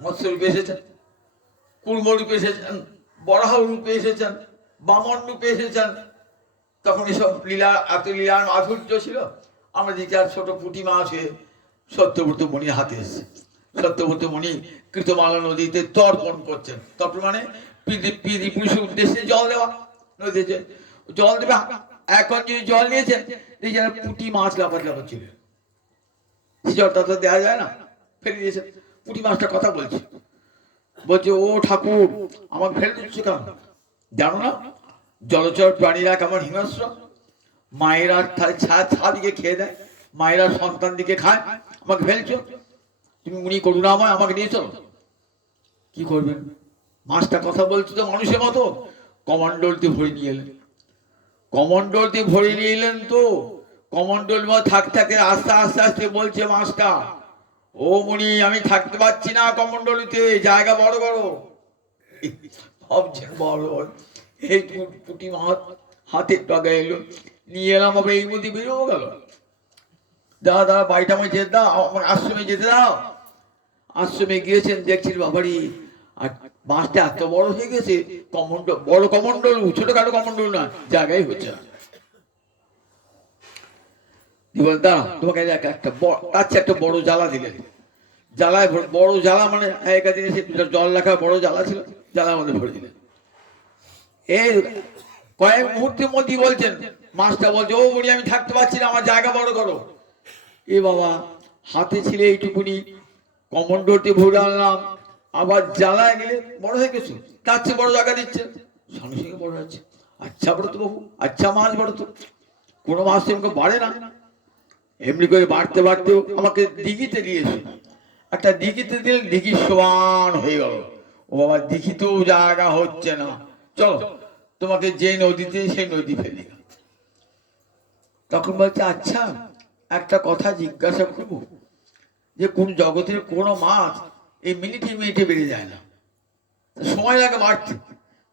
মৎস্যরূপে এসেছেন, কুর্ম রূপে এসেছেন, বরাহ রূপে এসেছেন, বামন রূপে এসেছেন। তখন এসব লীলা, এত লীলার মাধুর্য ছিল। আমরা দেখি আর ছোট পুঁটি মাছ হয়ে সত্যব্রত মণির হাতে এসেছে। সত্যব্রত মণি কৃতমালা নদীতে তর্পণ করছেন। তর্পণ মানে পুরুষের উদ্দেশ্যে জল দেওয়া, নদীতে জল দেবে। এখন যদি জল নিয়েছেন, দেখি পুঁটি মাছ লাফাত লাফাচ্ছিল। জলটা তো দেওয়া যায় না, ফেলে দিয়েছেন। পুঁটি মাছটা কথা বলছে, বলছে, ও ঠাকুর, আমাকে ফেলে দিচ্ছ কেন? জানো না জলচর প্রাণীরা কেমন হিংস্র? মায়েরা ছাদিকে খেয়ে দেয়, মায়েরা সন্তান দিকে খায়, আমাকে ফেলছো? তুমি উনি করুণাময়, আমাকে নিয়ে চলো। কি করবেন? মাছটা কথা বলছে তো মানুষের মতো। কমণ্ডল দিয়ে ভরে নিয়ে এলেন। কমণ্ডল দিয়ে ভরে নিয়ে এলেন তো কমণ্ডল থাকতে থাকতে আস্তে আস্তে আস্তে বলছে মাছটা, ও মুনি, আমি থাকতে পারছি না কমণ্ডলিতে, জায়গা বড় বড়। ভাবছেন বড় এই পুঁটি মাছ হাতে টাকা এলো, নিয়ে এলাম, আবার এই মধ্যে বেরোও গেল। দাদা বাড়িটা আমায় যেতে দাও, আমার আশ্রমে যেতে দাও। আশ্রমে গিয়েছেন, দেখছেন বাবারি আর মাছটা এত বড় হয়ে গেছে। কমণ্ডল, বড় কমণ্ডল, ছোটখাটো কমণ্ডল না, জায়গায় হচ্ছে না। তোমাকে একটা বড় জ্বালা দিলেন। জ্বালায় বড় জ্বালা মানে আগেকার দিনে জল রাখার বড় জ্বালা ছিল, জ্বালার মধ্যে ভরে দিলেন। এই কয়েক মুহূর্তের মধ্যেই বলছেন, মাছটা বলছে, ও বুড়ি, আমি থাকতে পারছি না, আমার জায়গা বড় করো। এ বাবা, হাতে ছিল এইটুকুনি, কমণ্ডলটি ভরে আনলাম, আবার জ্বালায় গেলে বড় হয়ে গেছে, তার চেয়ে বড় জায়গা দিচ্ছে, সঙ্গে সঙ্গে বড় হচ্ছে। আচ্ছা বড় তো বাবু, আচ্ছা মাছ বড় তো, কোনো মাছ তো বাড়ে না। এমনি করে বাড়তে বাড়তেও আমাকে দিঘিতে দিয়েছে। একটা দিঘিতে দিলে দিঘি সমান হয়ে গেল। ও বাবা, দিঘিতেও জায়গা হচ্ছে না, চলো তোমাকে যে নদীতে, সেই নদী ফেলি। তখন বলছে, আচ্ছা একটা কথা জিজ্ঞাসা করবো, যে কোন জগতের কোন মাছ এই মিনিটে মিনিটে বেড়ে যায় না, সময় লাগে বাড়তে।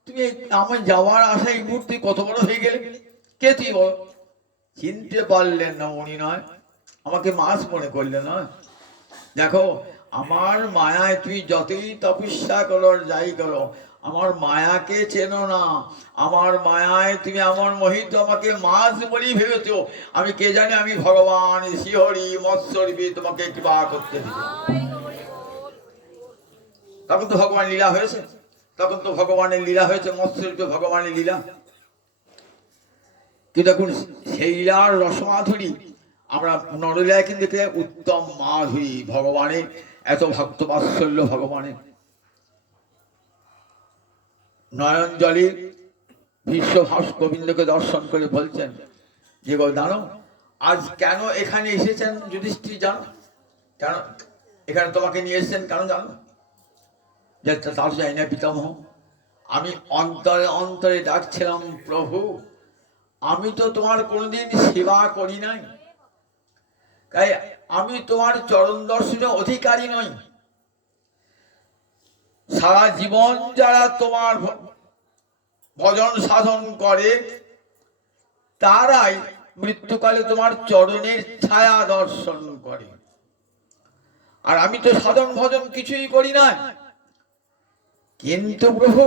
তুমি আমার যাওয়ার আশা এই মুহূর্তে কত বড় হয়ে গেলে, কে তুই বল? চিনতে পারলেন না উনি নয়, আমাকে মাছ মনে করলেন নয়। দেখো, আমার মায়ায় তুই যতই তপস্যা করো, যাই করো, আমার মায়াকে চেনো না। আমার মায়ায় তুমি আমার মোহিত, আমাকে মাছ বলেই ভেবেছো। আমি কে জানি, আমি ভগবান শ্রীহরি মৎস্যরূপে তোমাকে কৃপা করতে দিবে। তখন তো ভগবান লীলা হয়েছে, তখন তো ভগবানের লীলা হয়েছে, মৎস্যরূপে ভগবানের লীলা। কিন্তু এখন সেই লীলার রসমাধুরী আমরা নরলীলায় কিন্তু উত্তম মাধুরী ভগবানের, এত ভক্ত বাৎসল্য ভগবানের। নয়ন জলে বিশ্বভাস গোবিন্দকে দর্শন করে বলছেন যে, গো দানব, আজ কেন এখানে এসেছেন যুধিষ্ঠির জানো? কেন এখানে তোমাকে নিয়ে এসেছেন কেন জানো? যে তার যাই না পিতামহ, আমি অন্তরে অন্তরে ডাকছিলাম, প্রভু আমি তো তোমার কোনোদিন সেবা করি নাই, তাই আমি তোমার চরণ দর্শনের অধিকারী নই। সারা জীবন যারা তোমার ভজন সাধন করে তারাই মৃত্যুকালে তোমার চরণের ছায়া দর্শন করে, আর আমি তো সাধন ভজন কিছুই করি না। কিন্তু প্রভু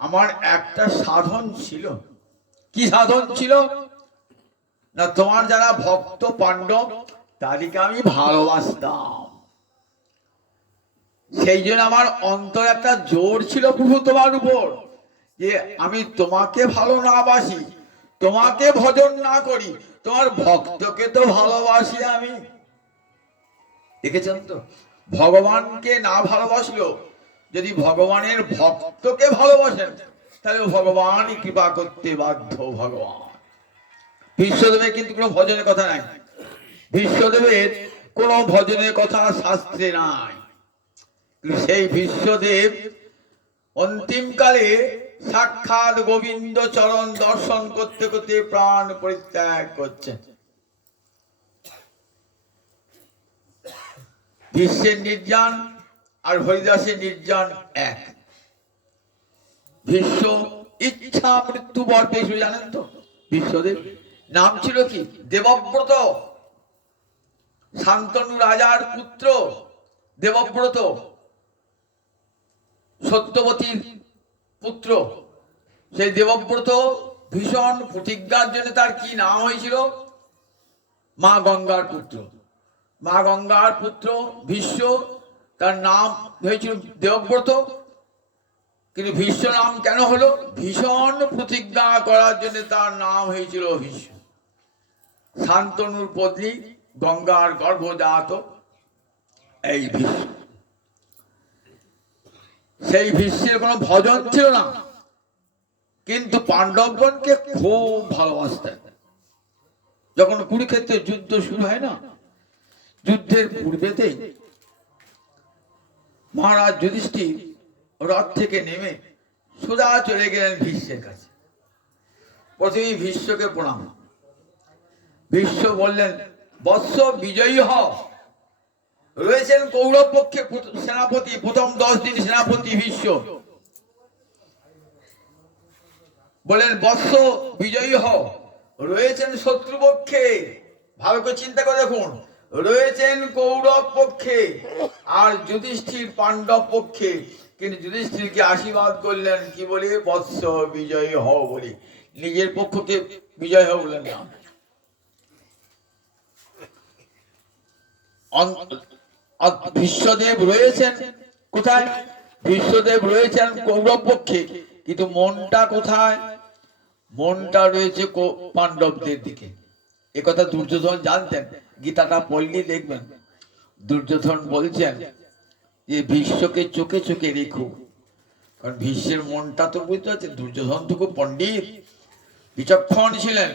আমার একটা সাধন ছিল। কি সাধন ছিল না, তোমার যারা ভক্ত পাণ্ডব তাদেরকে আমি ভালোবাসতাম, সেই জন্য আমার অন্তর একটা জোর ছিল প্রভু তোমার উপর, যে আমি তোমাকে ভালো না বাসি, তোমাকে ভজন না করি, তোমার ভক্তকে তো ভালোবাসি আমি। দেখেছেন তো, ভগবানকে না ভালোবাসলো, যদি ভগবানের ভক্তকে ভালোবাসেন তাহলে ভগবানই কৃপা করতে বাধ্য। ভগবান বিশ্বদেবের কিন্তু কোনো ভজনের কথা নাই, বিশ্বদেবের কোন ভজনের কথা শাস্ত্রে নাই। সেই বিশ্বদেব অন্তিমকালে সাক্ষাৎ গোবিন্দ চরণ দর্শন করতে করতে প্রাণ পরিত্যাগ করছেন। বিশ্বের নির্যান আর হরিদাসের নির্যান এক। ভীষ্ম ইচ্ছা মৃত্যু বর পেয়েছিল জানেন তো। বিশ্বদেব নাম ছিল কি? দেবব্রত, শান্তনু রাজার পুত্র দেবব্রত, সত্যবতীর পুত্র। সেই দেবব্রত ভীষণ প্রতিজ্ঞার জন্য তার কি নাম হয়েছিল? মা গঙ্গার পুত্র। মা গঙ্গার পুত্র ভীষ্ম, তার নাম হয়েছিল দেবব্রত। কিন্তু ভীষ্ম নাম কেন হলো? ভীষণ প্রতিজ্ঞা করার জন্য তার নাম হয়েছিল ভীষ্ম। শান্তনুর পত্নী গঙ্গার গর্ভজাত এই ভীষ্ম। সেই ভীষ্মের কোনো ভজন ছিল না, কিন্তু পাণ্ডবগণকে খুব ভালোবাসতেন। যখন কুরুক্ষেত্রের যুদ্ধ শুরু হয় না, যুদ্ধের পূর্বেতেই মহারাজ যুধিষ্ঠির রথ থেকে নেমে সোজা চলে গেলেন ভীষ্মের কাছে। প্রথমেই ভীষ্মকে প্রণাম। ভীষ্ম বললেন, বৎস বিজয়ী হও। রয়েছেন কৌরব পক্ষে সেনাপতি, প্রথম 10 দিন সেনাপতি ভীষ্ম। বলেন বৎস বিজয়ী হও। রয়েছেন শত্রুপক্ষে, ভালো করে চিন্তা করে দেখুন, রয়েছেন কৌরব পক্ষে আর যুধিষ্ঠির পাণ্ডব পক্ষে। কিন্তু যুধিষ্ঠিরকে আশীর্বাদ করলেন কি বলে? বৎস বিজয়ী হও বলে। নিজের পক্ষকে বিজয় হও বলেন না। বিশ্বদেব রয়েছেন কোথায়? বিশ্বদেব রয়েছেন কৌরব পক্ষে, কিন্তু মনটা কোথায়? মনটা রয়েছে পাণ্ডবদের দিকে। একথা দুর্যোধন জানতেন। গীতাটা পড়লে দেখবেন দুর্যোধন বলছেন যে ভীষ্মকে চোখে চোখে রেখো, কারণ ভীষ্মের মনটা তো বুঝতে পারছেন। দুর্যোধন তো খুব পণ্ডিত বিচক্ষণ ছিলেন,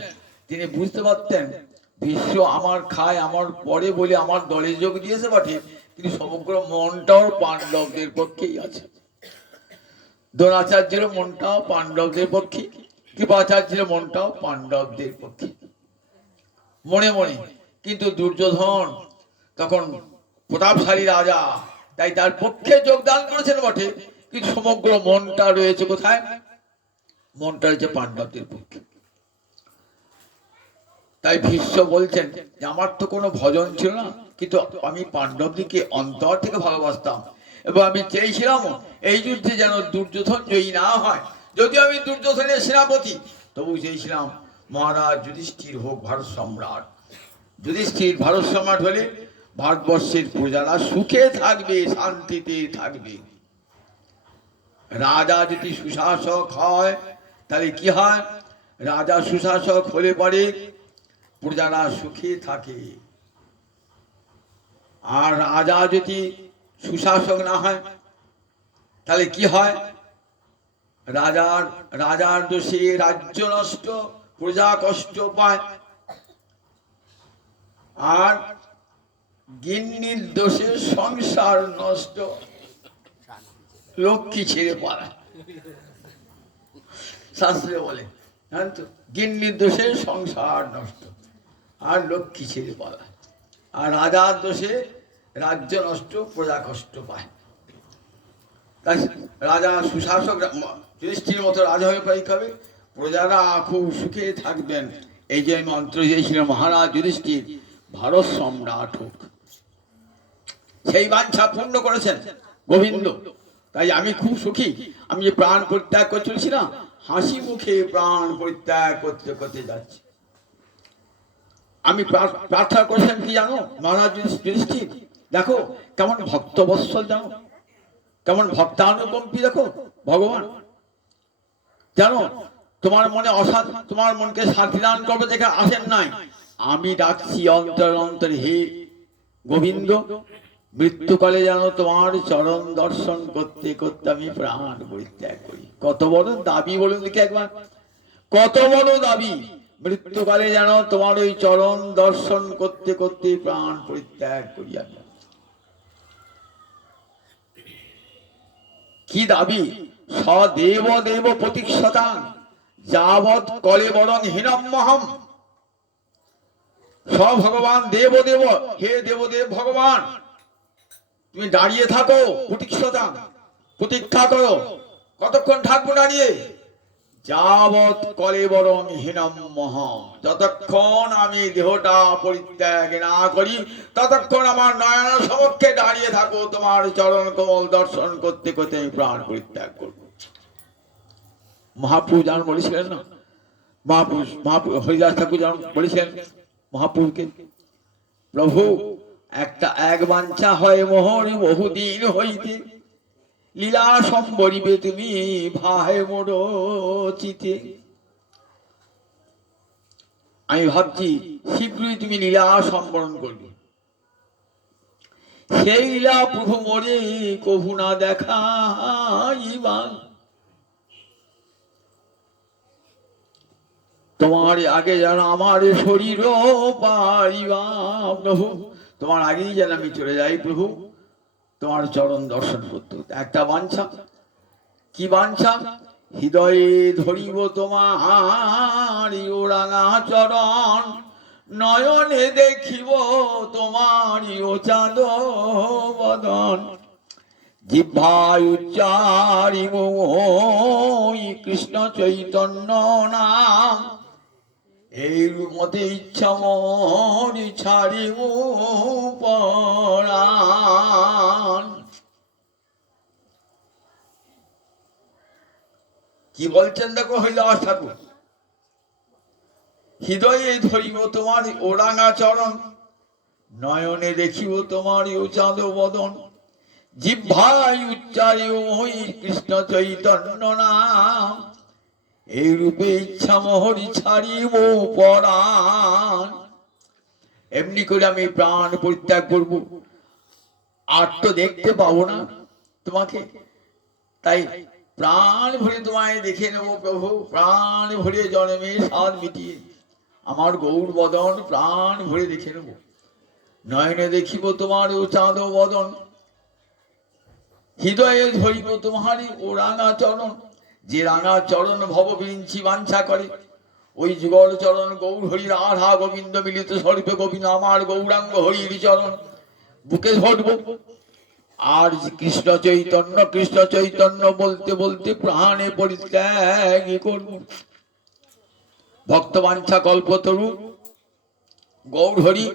তিনি বুঝতে পারতেন ভীষ্ম আমার খায় আমার পরে বলে আমার দলে যোগ দিয়েছে বটে, কিন্তু সমগ্র মনটাও পাণ্ডবদের পক্ষেই আছে। দ্রোণাচার্যের মনটাও পাণ্ডবদের পক্ষে, কৃপাচার্যের মনটাও পাণ্ডবদের পক্ষে মনে মনে। কিন্তু দুর্যোধন তখন প্রতাপশালী রাজা, তাই তার পক্ষে যোগদান করেছেন বটে, কিন্তু সমগ্র মনটা রয়েছে কোথায়? মনটা রয়েছে পাণ্ডবদের পক্ষে। তাই ভীষ্ম বলছেন যে আমার তো কোনো ভজন ছিল না, কিন্তু আমি পাণ্ডবদিকে অন্তর থেকে ভালোবাসতাম এবং আমি চেয়েছিলাম এই যুদ্ধে যেন দুর্যোধন জয়ী না হয়। যদিও আমি দুর্যোধনের সেনাপতি, তবু চেয়েছিলাম মহারাজ যুধিষ্ঠির হোক ভারত সম্রাট। যুধিষ্ঠির ভারত সম্রাট হলে ভারতবর্ষের প্রজারা সুখে থাকবে, শান্তিতে থাকবে। রাজা যদি সুশাসক হয় তাহলে কি হয়? রাজা সুশাসক হলে পরে প্রজারা সুখে থাকে। আর রাজা যদি সুশাসক না হয় তাহলে কি হয়? রাজার দোষে রাজ্য নষ্ট, প্রজা কষ্ট পায়। আর গিন্নির দোষে সংসার নষ্ট, লক্ষ্মী ছেড়ে পালা। শাস্ত্রে বলে জানেন তো, গিন্নির দোষে সংসার নষ্ট আর লক্ষ্মী ছেড়ে পালা, আর রাজার দোষে রাজ্য নষ্ট, প্রজা কষ্ট পায়। তাই রাজা সুশাসক যুধিষ্ঠির মতো রাজা হয়ে পাই হবে, প্রজারা খুব সুখে থাকবেন। এই যে মন্ত্র দিয়েছিল মহারাজ যুধিষ্ঠির, ভারত সম্রাট হোক, সেই বাঞ্ছা পূর্ণ করেছেন গোবিন্দ। তাই আমি খুব সুখী। আমি যে প্রাণ পরিত্যাগ করে চলছি না, হাসি মুখে প্রাণ পরিত্যাগ করতে করতে যাচ্ছি। আমি প্রার্থনা করেছিলাম কি জানো মহারাজ যুধিষ্ঠির, দেখো কেমন ভক্তবৎসল, জানো কেমন ভক্তানুকম্পী, দেখো ভগবান জানো, তোমার মনে অসাধ, তোমার মনকে শান্তি দান করবে দেখে আসেন নাই। আমি ডাকছি অন্তর অন্তর, হে গোবিন্দ, মৃত্যুকালে যেন তোমার চরণ দর্শন করতে করতে আমি প্রাণ পরিত্যাগ করি। কত বড় দাবি বলুন দেখি একবার, কত বড় দাবি! মৃত্যুকালে যেন তোমার ওই চরণ দর্শন করতে করতে প্রাণ পরিত্যাগ করি আমি। কি দাবি! সদেব দেব প্রতীক্ষতাং যাবৎ কলে বরং হীনম্মহম। স ভগবান দেব দেব, হে দেবদেব ভগবান, তুমি দাঁড়িয়ে থাকো, প্রতীক্ষতাং প্রতীক্ষা করো। কতক্ষণ থাকবো দাঁড়িয়ে? যাবৎ কলে বরং হীনম্মহম, যতক্ষণ আমি দেহটা পরিত্যাগ না করি ততক্ষণ আমার নয়ন সমক্ষে দাঁড়িয়ে থাকো, তোমার চরণ কমল দর্শন করতে করতে আমি প্রাণ পরিত্যাগ করব। মহাপ্রভু যেমন বলেছিলেন না, মহাপ্রভু হরিদাস ঠাকুর যেমন বলেছিলেন মহাপ্রভুকে, প্রভু একটা এক বাঞ্ছা হয় মোহর বহুদিন হইতে, লীলা সম্বরিবে তুমি ভাই মোর চিতে। আমি ভাবছি শীঘ্রই তুমি লীলা সম্বরণ করবে। সেই লীলা প্রভু মোরে কভু না দেখাইবা, তোমার আগে যেন আমার শরীর পাইবা। প্রভু তোমার আগেই যেন আমি চলে যাই, প্রভু তোমার চরণ দর্শন করতে। একটা বাঞ্ছা, কি বাঞ্ছা? হৃদয়ে ধরিব তোমার রাঙা চরণ, নয়নে দেখিব তোমার চাঁদ বদন, জিহ্বায় উচ্চারিব কৃষ্ণ চৈতন্য নাম, এই মতে ইচ্ছা মন ছাড়িব পরাণ। কি বলছেন দেখো হরিদাস ঠাকুর, হৃদয়ে ধরিব তোমার ওরাঙা চরণ, নয়নে দেখিব তোমার চাঁদ বদন, জিহ্বায় উচ্চারিব কৃষ্ণ চৈতন্য নাম, এই রূপে ইচ্ছা মোহরি ছাড়িব পরাণ। এমনি করে আমি প্রাণ পরিত্যাগ করব, আর তো দেখতে পাবো না তোমাকে, তাই প্রাণ ভরে তোমায় দেখে নেব প্রভু, প্রাণ ভরে জন্মের স্বাদ মিটিয়ে আমার গৌর বদন প্রাণ ভরে দেখে নেব। নয়নে দেখিব তোমার ও চাঁদ বদন, হৃদয়ে ধরিব তোমারই ও রাঙা চরণ, যে রাঙা চরণ ভববিঞ্চি বাঞ্ছা করে, ওই যুগল চরণ গৌর হরি রাধা গোবিন্দ মিলিত স্বরূপে গোবিন্দ আমার গৌরাঙ্গ হরির চরণ বুকে ধরব। আর কৃষ্ণ চৈতন্য কৃষ্ণ চৈতন্য বলতে বলতে প্রাণে পরিত্যাগ করব। ভক্ত বাঞ্ছা কল্পতরু গৌর হরি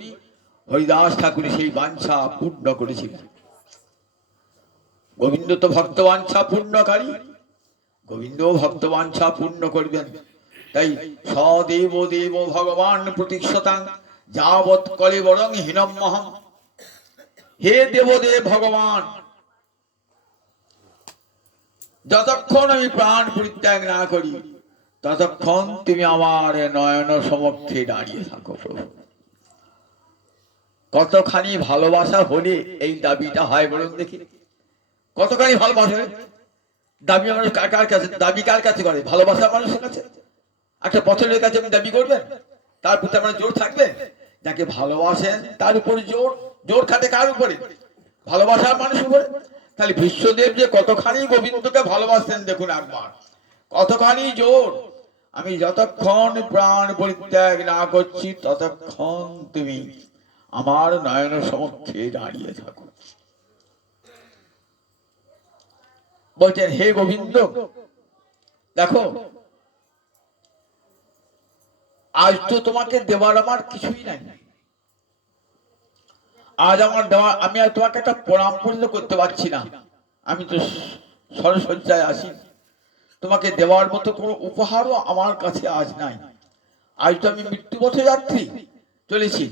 হরিদাস ঠাকুর সেই বাঞ্ছা পূর্ণ করেছিলেন। গোবিন্দ তো ভক্ত বাঞ্ছা পূর্ণকারী, গোবিন্দ ভক্ত বাঞ্ছা পূর্ণ করবেন। তাই সদেব দেব ভগবান প্রতীক্ষতাং যাবৎ কলে বরং হীনম্মহম, হে দেবদেব ভগবান, যতক্ষণ আমি প্রাণ পরিত্যাগ না করি ততক্ষণ তুমি আমার নয়ন সমক্ষে দাঁড়িয়ে থাকো প্রভু। কতখানি ভালোবাসা হলে এই দাবিটা হয় বলুন দেখি, কতখানি ভালোবাসা? দাবি মানুষ কার কাছে, দাবি কার কাছে করে? ভালোবাসা মানুষের কাছে। একটা পছন্দের কাছে আপনি দাবি করবেন, তার প্রতি আপনার জোর থাকবে। যাকে ভালোবাসেন তার উপর জোর, জোর খাতে কার উপরে? ভালোবাসার মানুষ উপরে। তাহলে বিশ্বদেব যে কতখানি গোবিন্দকে ভালোবাসতেন দেখুন একবার, কতখানি জোর। আমি যতক্ষণ প্রাণ পরিত্যাগ না করছি ততক্ষণ তুমি আমার নয়ন সমক্ষে দাঁড়িয়ে থাকো। বলছেন হে গোবিন্দ, দেখো আজ তো তোমাকে দেওয়ার আমার কিছুই নাই। আজ আমার দেওয়া, আমি আর তোমাকে একটা প্রণাম পর্যন্ত করতে পারছি না। আমি তো সরসজ্জায় আসি, তোমাকে দেওয়ার মতো কোনো উপহারও আমার কাছে আজ নাই। আজ তো আমি মৃত্যু পথে যাত্রী চলেছি,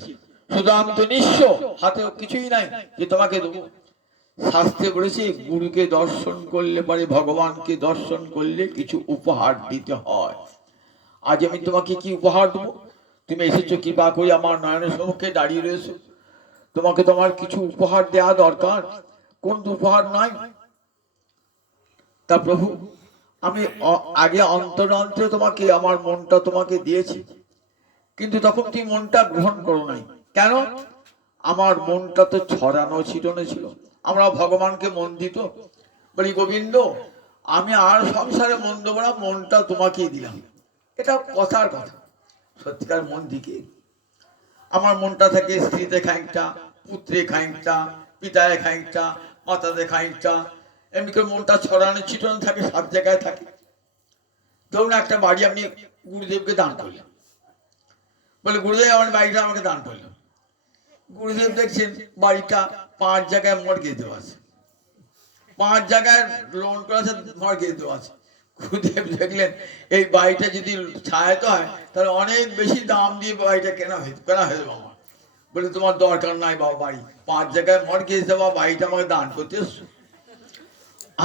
শুধু আমি তো নিঃস্ব, হাতেও কিছুই নাই যে তোমাকে দেবো। শাস্ত্রে বলেছে গুরুকে দর্শন করলে পরে, ভগবানকে দর্শন করলে কিছু উপহার দিতে হয়। আজ আমি তোমাকে কি উপহার দেবো? তুমি এসেছো কৃপা করে আমার নয়নের সম্মুখে দাঁড়িয়ে রয়েছো, তোমাকে তোমার কিছু উপহার দেওয়া দরকার, কোন উপহার নাই? তা প্রভু, আমি আগে অন্তরে অন্তরে তোমাকে, আমার মনটা তোমাকে দিয়েছি, কিন্তু তখন তুমি মনটা গ্রহণ করো নাই কেন? আমার মনটা তো ছড়ানো ছিটানো ছিল। আমরা ভগবানকে মন দিত, বলি গোবিন্দ আমি আর সংসারে মন দেবো না, মনটা তোমাকেই দিলাম। এটা কথার কথা, সত্যিকার মন দিকে আমার মনটা থাকে স্ত্রীতে খানিকটা, পুত্রে খানিকটা, পিতায় খানিকটা, মাতাতে খানিকটা, এমনি করে মনটা ছড়ানো ছিটানো থাকে, সব জায়গায় থাকে। ধরুন একটা বাড়ি আপনি গুরুদেবকে দান করলেন, বলে গুরুদেব আমার বাড়িটা আমাকে দান করলেন। গুরুদেব দেখছেন বাড়িটা 5 জায়গায় মর্গেজ দেওয়া আছে, 5 জায়গায় লোন করা আছে, মর্গেজ দেওয়া আছে। গুরুদেব দেখলেন এই বাড়িটা যদি ছায়াতে হয় তাহলে অনেক বেশি দাম দিয়ে বাড়িটা কেনা হয়ে যাবে আমার। বলে তোমার দরকার নাই বাবা, বাড়ি 5 জায়গায় মর্গেজ দেওয়া, বাড়িটা আমাকে দান করতে এসছো।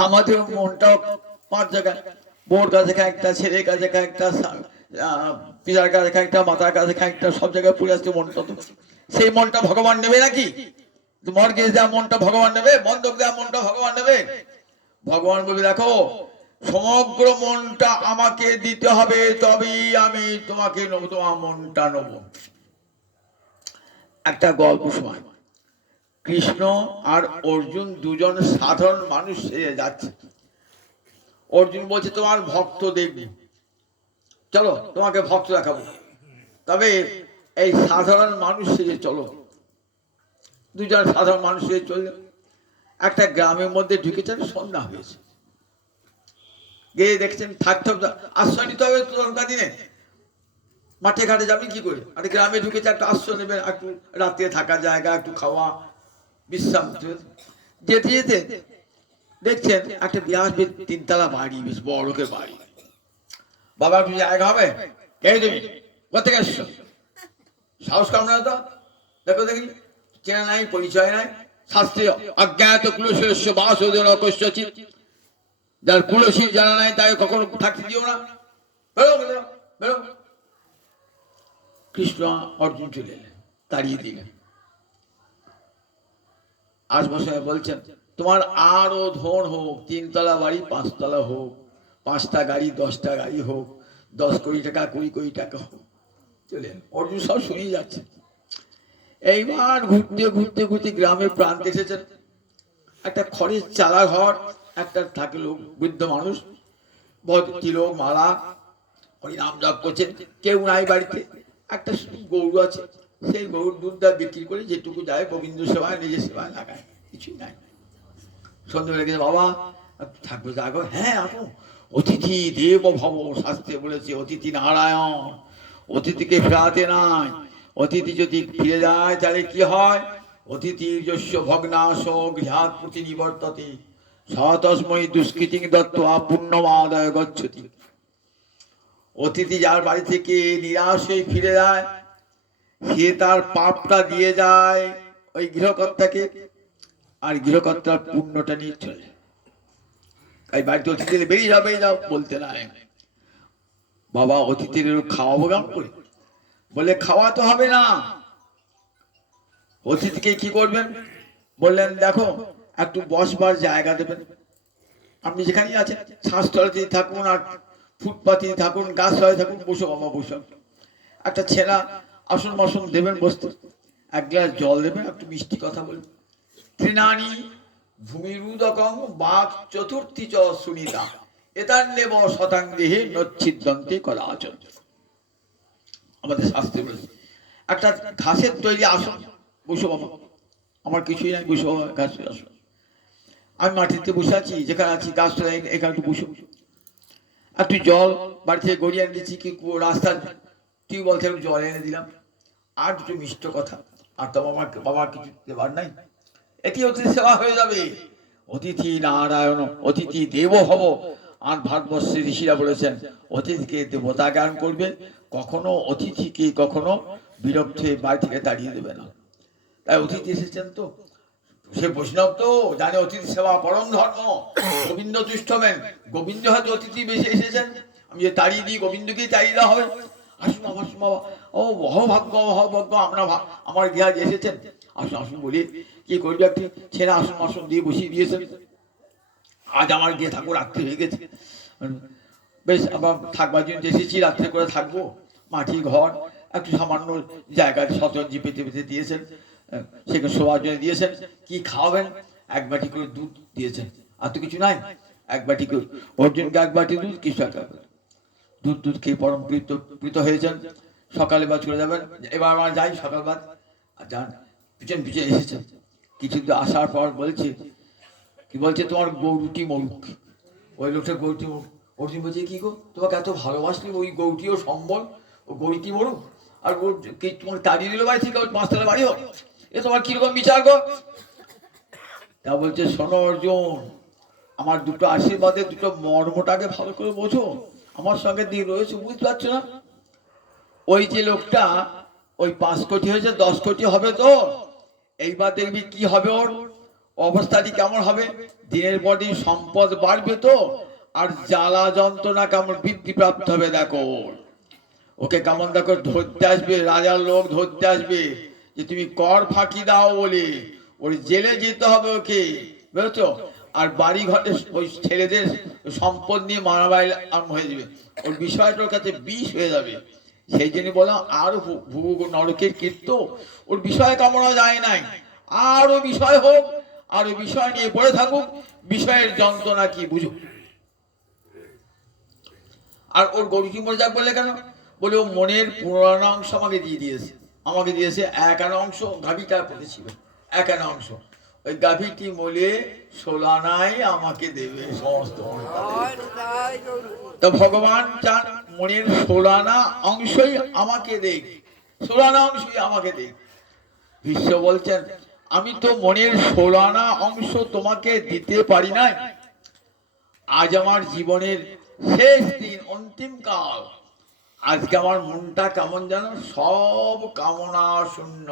আমাদের মনটাও 5 জায়গায়, বোর কাছে একটা, ছেলের কাছে একটা, পিতার কাছে একটা, মাতার কাছে একটা, সব জায়গায় পুড়ে আসছে মনটা। তো সেই মনটা ভগবান নেবে নাকি? মর্গেজ দেওয়া মনটা ভগবান নেবে? বন্ধক দেওয়া মনটা ভগবান নেবে? ভগবান বলে দেখো সমগ্র মনটা আমাকে দিতে হবে, তবেই আমি তোমাকে নেবো, তোমার মনটা নেবো। একটা গল্প শোনায়, কৃষ্ণ আর অর্জুন দুজন সাধারণ মানুষ সেজে যাচ্ছে। অর্জুন বলছে তোমার ভক্ত দেখবি, চলো তোমাকে ভক্ত দেখাবো, তবে এই সাধারণ মানুষ সেজে চলো। দুজন সাধারণ মানুষ সেজে চললেন। একটা গ্রামের মধ্যে ঢুকেছেন, সন্ধ্যা হয়েছে। গিয়ে দেখছেন থাকতে আশ্রয় নিতে হবে তখনকার দিনে, মাঠে ঘাটে যাবেন কি করে? আর গ্রামে ঢুকেছে, একটা আশ্রয় নেবেন, একটু রাতে থাকার জায়গা, একটু খাওয়া বিশ্রাম। যেতে যেতে দেখছেন একটা বিরাট 3 তলা বাড়ি, বেশ বড় লোকের বাড়ি। বাবা একটু জায়গা হবে? কে দেবে? কোথেকে এসছো? সাহস কম না তো, দেখো দেখি চেনা নাই, পরিচয় নাই। শাস্ত্রে অজ্ঞাত কুলস্য বাসোদন কস্যচিৎ, যার কুলসী জানা নাই তাই কখনো থাকতে দিও না, বেরো বেরো বেরো। কৃষ্ণ অর্জুন চলে এলেন, তাড়িয়ে দিলেন। আশপাশে বলছেন তোমার আরো ধন হোক, 3 তলা বাড়ি 5 তলা হোক, 5টা গাড়ি 10টা গাড়ি হোক, 10 কোটি টাকা 20 কোটি টাকা হোক, চলেন। অর্জুন সব শুনিয়ে যাচ্ছে। এইবার ঘুরতে ঘুরতে ঘুরতে গ্রামের প্রান্তে এসেছেন। একটা খড়ের চালা ঘর, একটা থাকে লোক, বৃদ্ধ মানুষ, তিলক মালা ওই নাম জপ করছেন, কেউ নাই বাড়িতে। একটা গরু আছে, সেই গরুর দুধটা বিক্রি করে যেটুকু যায় গোবিন্দ সেবায়, নিজের সেবায় লাগায়, কিছুই নাই। সন্ধ্যেবেলা গেছে, বাবা থাকবো যাগো? হ্যাঁ আসো, অতিথি দেব ভব, শাস্ত্রে বলেছে অতিথি নারায়ণ, অতিথিকে ফেরাতে নাই। অতিথি যদি ফিরে যায় তাহলে কি হয়? অতিথির যস্য ভগ্নাশ গৃহাৎ প্রতি নিবর্ততে, সতস্মৈ দুষ্কৃতিং দত্ত্বা পুণ্যমাদায় গচ্ছতি। অতিথি যার বাড়ি থেকে নিরাশ হয়ে ফিরে যায়, সে তার পাপটা দিয়ে যায় ওই গৃহকর্তাকে, আর গৃহকর্তার পুণ্যটা নিয়ে চলে। তাই বাড়িতে অতিথি বেরিয়ে যাও বেরিয়ে যাও বলতে নাই। বাবা অতিথির খাওয়াবো কেমন করে? বলে খাওয়া তো হবে না। অতিথিকে কি করবেন? বললেন দেখো একটু বসবার জায়গা দেবেন, আপনি যেখানেই আছেন, ছাঁচতলাতেই থাকুন আর ফুটপাতেই থাকুন, গাছ তলায় থাকুন, বসো বাবা বসো। একটা ছেঁড়া আসন মাসন দেবেন বসতে, এক গ্লাস জল দেবেন, একটু মিষ্টি কথা বলবেন। তৃণানি ভূমিরুদকং বাক চতুর্থী চ সুনিতা এতান্নেব শতাং দেহে নচ্ছিদ্দন্তে কদাচন। আমাদের শাস্ত্রে বলেছে একটা ঘাসের তৈরি আসন, বসো বাবা, আমার কিছুই নাই, বসো বাবা ঘাসের আসন। আমি মাটিতে বসে আছি, যেখানে আছি গাছটা এখানে একটু বসো। একটু জল বাড়ি থেকে গড়িয়ে এনে দিচ্ছি, কি রাস্তার টিউবওয়েল থেকে জল এনে দিলাম, আর দুটো মিষ্ট কথা, আর তো বাবার কিছু দেবার নাই। এটি অতিথি সেবা হয়ে যাবে। অতিথি নারায়ণ অতিথি দেব হব। আর ভারতবর্ষের ঋষিরা বলেছেন অতিথিকে দেবতা জ্ঞান করবে, কখনো অতিথিকে কখনো বিরক্ত হয়ে বাড়ি থেকে তাড়িয়ে দেবে না। তাই অতিথি এসেছেন তো, সে বৈষ্ণব তো জানে অতিথি সেবা পরম ধর্ম। গোবিন্দ তুষ্ট হবেন, গোবিন্দ হয়তো অতিথি বেশি এসেছেন, আমি যে তাড়িয়ে দিই গোবিন্দকেই তাড়িয়ে দেওয়া হবে। আসুন আমার বাবা, ও অহভাগ্য অহভাগ্য, আমরা আমার গৃহাজ এসেছেন, আসুন আসুন বলি কি করবে, একটি ছেলে আসুন আসুন দিয়ে বসিয়ে দিয়েছেন। আজ আমার গিয়ে ঠাকুর রাত্রি হয়ে গেছে, বেশ আবার থাকবার জন্য এসেছি, রাত্রে করে থাকবো। মাটির ঘর, একটু সামান্য জায়গায় শতরঞ্জি পেতে পেতে দিয়েছেন, সেখানে শোয়ার জন্য দিয়েছেন। কি খাওয়াবেন? এক বাটি করে দুধ দিয়েছেন, আর তো কিছু নাই। এক বাটি করে অর্জুনকে এক বাটি দুধ, কিছু একটা দুধ দুধ খেয়ে পরম প্রীত হয়েছেন। সকালে বাদ চলে যাবেন, এবার আমার যাই সকাল বাদ। আর যান পিছন পিছন এসেছেন, কিছু দূর আসার পর বলছে, কি বলছে, তোমার গৌরুটি মরুক। ওই লোকটা গৌরটি মরুক। অর্জুন বলছে, কি গো তোমাকে এত ভালোবাসলি, ওই গৌরটিও সম্বল, ও গৌরীটি মরুক, আর তোমাকে তাড়িয়ে দিল বাড়ি থেকে, পাঁচতলা বাড়ি হোক, এ তোমার কিরকম বিচার গো? তা বলছে, শোনো অর্জুন, আমার দুটো আশীর্বাদে দুটো মর্মটাকে ভালো করে বোঝো। আমার সঙ্গে দিয়ে রয়েছে, বুঝতে পারছো না? ওই যে লোকটা ওই 5 কোটি হয়েছে, 10 কোটি হবে তো, এইবার দেখবি কি হবে, ওর অবস্থাটি কেমন হবে। দিনের পর দিন সম্পদ বাড়বে তো, আর জ্বালা যন্ত্রণা কেমন বৃদ্ধি প্রাপ্ত হবে দেখো। ওকে কেমন দেখো ধরতে আসবে, রাজার লোক ধরতে আসবে যে তুমি কর ফাঁকি দাও বলে, ওর জেলে যেতে হবে ওকে, বুঝেছো? আর বাড়ি ঘরে ওই ছেলেদের সম্পদ নিয়ে মারামারি আরম্ভ হয়ে যাবে, ওর বিষয়টার কাছে বিষ হয়ে যাবে। সেই জন্য বললাম আরো ভুগ নরকের কীর্ত, ওর বিষয় কামনা যায় নাই, আরো বিষয় হোক, আরো বিষয় নিয়ে পড়ে থাকুক, বিষয়ের যন্ত্রণা কি বুঝুক। আর ওর গৌরী মরে যাক বলে কেন? বলে ও মনের পুরানো অংশ আমাকে দিয়ে দিয়েছে, আমাকে দিয়েছে এক আনা অংশ, গাভীটা পড়েছিল এক আনা অংশ, ওই গাভীটি মলে 16 আনাই আমাকে দেবে সমস্ত। তো ভগবান চান মনের 16 আনা অংশই আমাকে দেখ, 16 আনা অংশই আমাকে দেখ। বিশ্ব বলছেন, আমি তো মনের 16 আনা অংশ তোমাকে দিতে পারি নাই। আজ আমার জীবনের শেষ দিন, অন্তিম কাল, আজকে আমার মনটা কেমন জানো, সব কামনা শূন্য,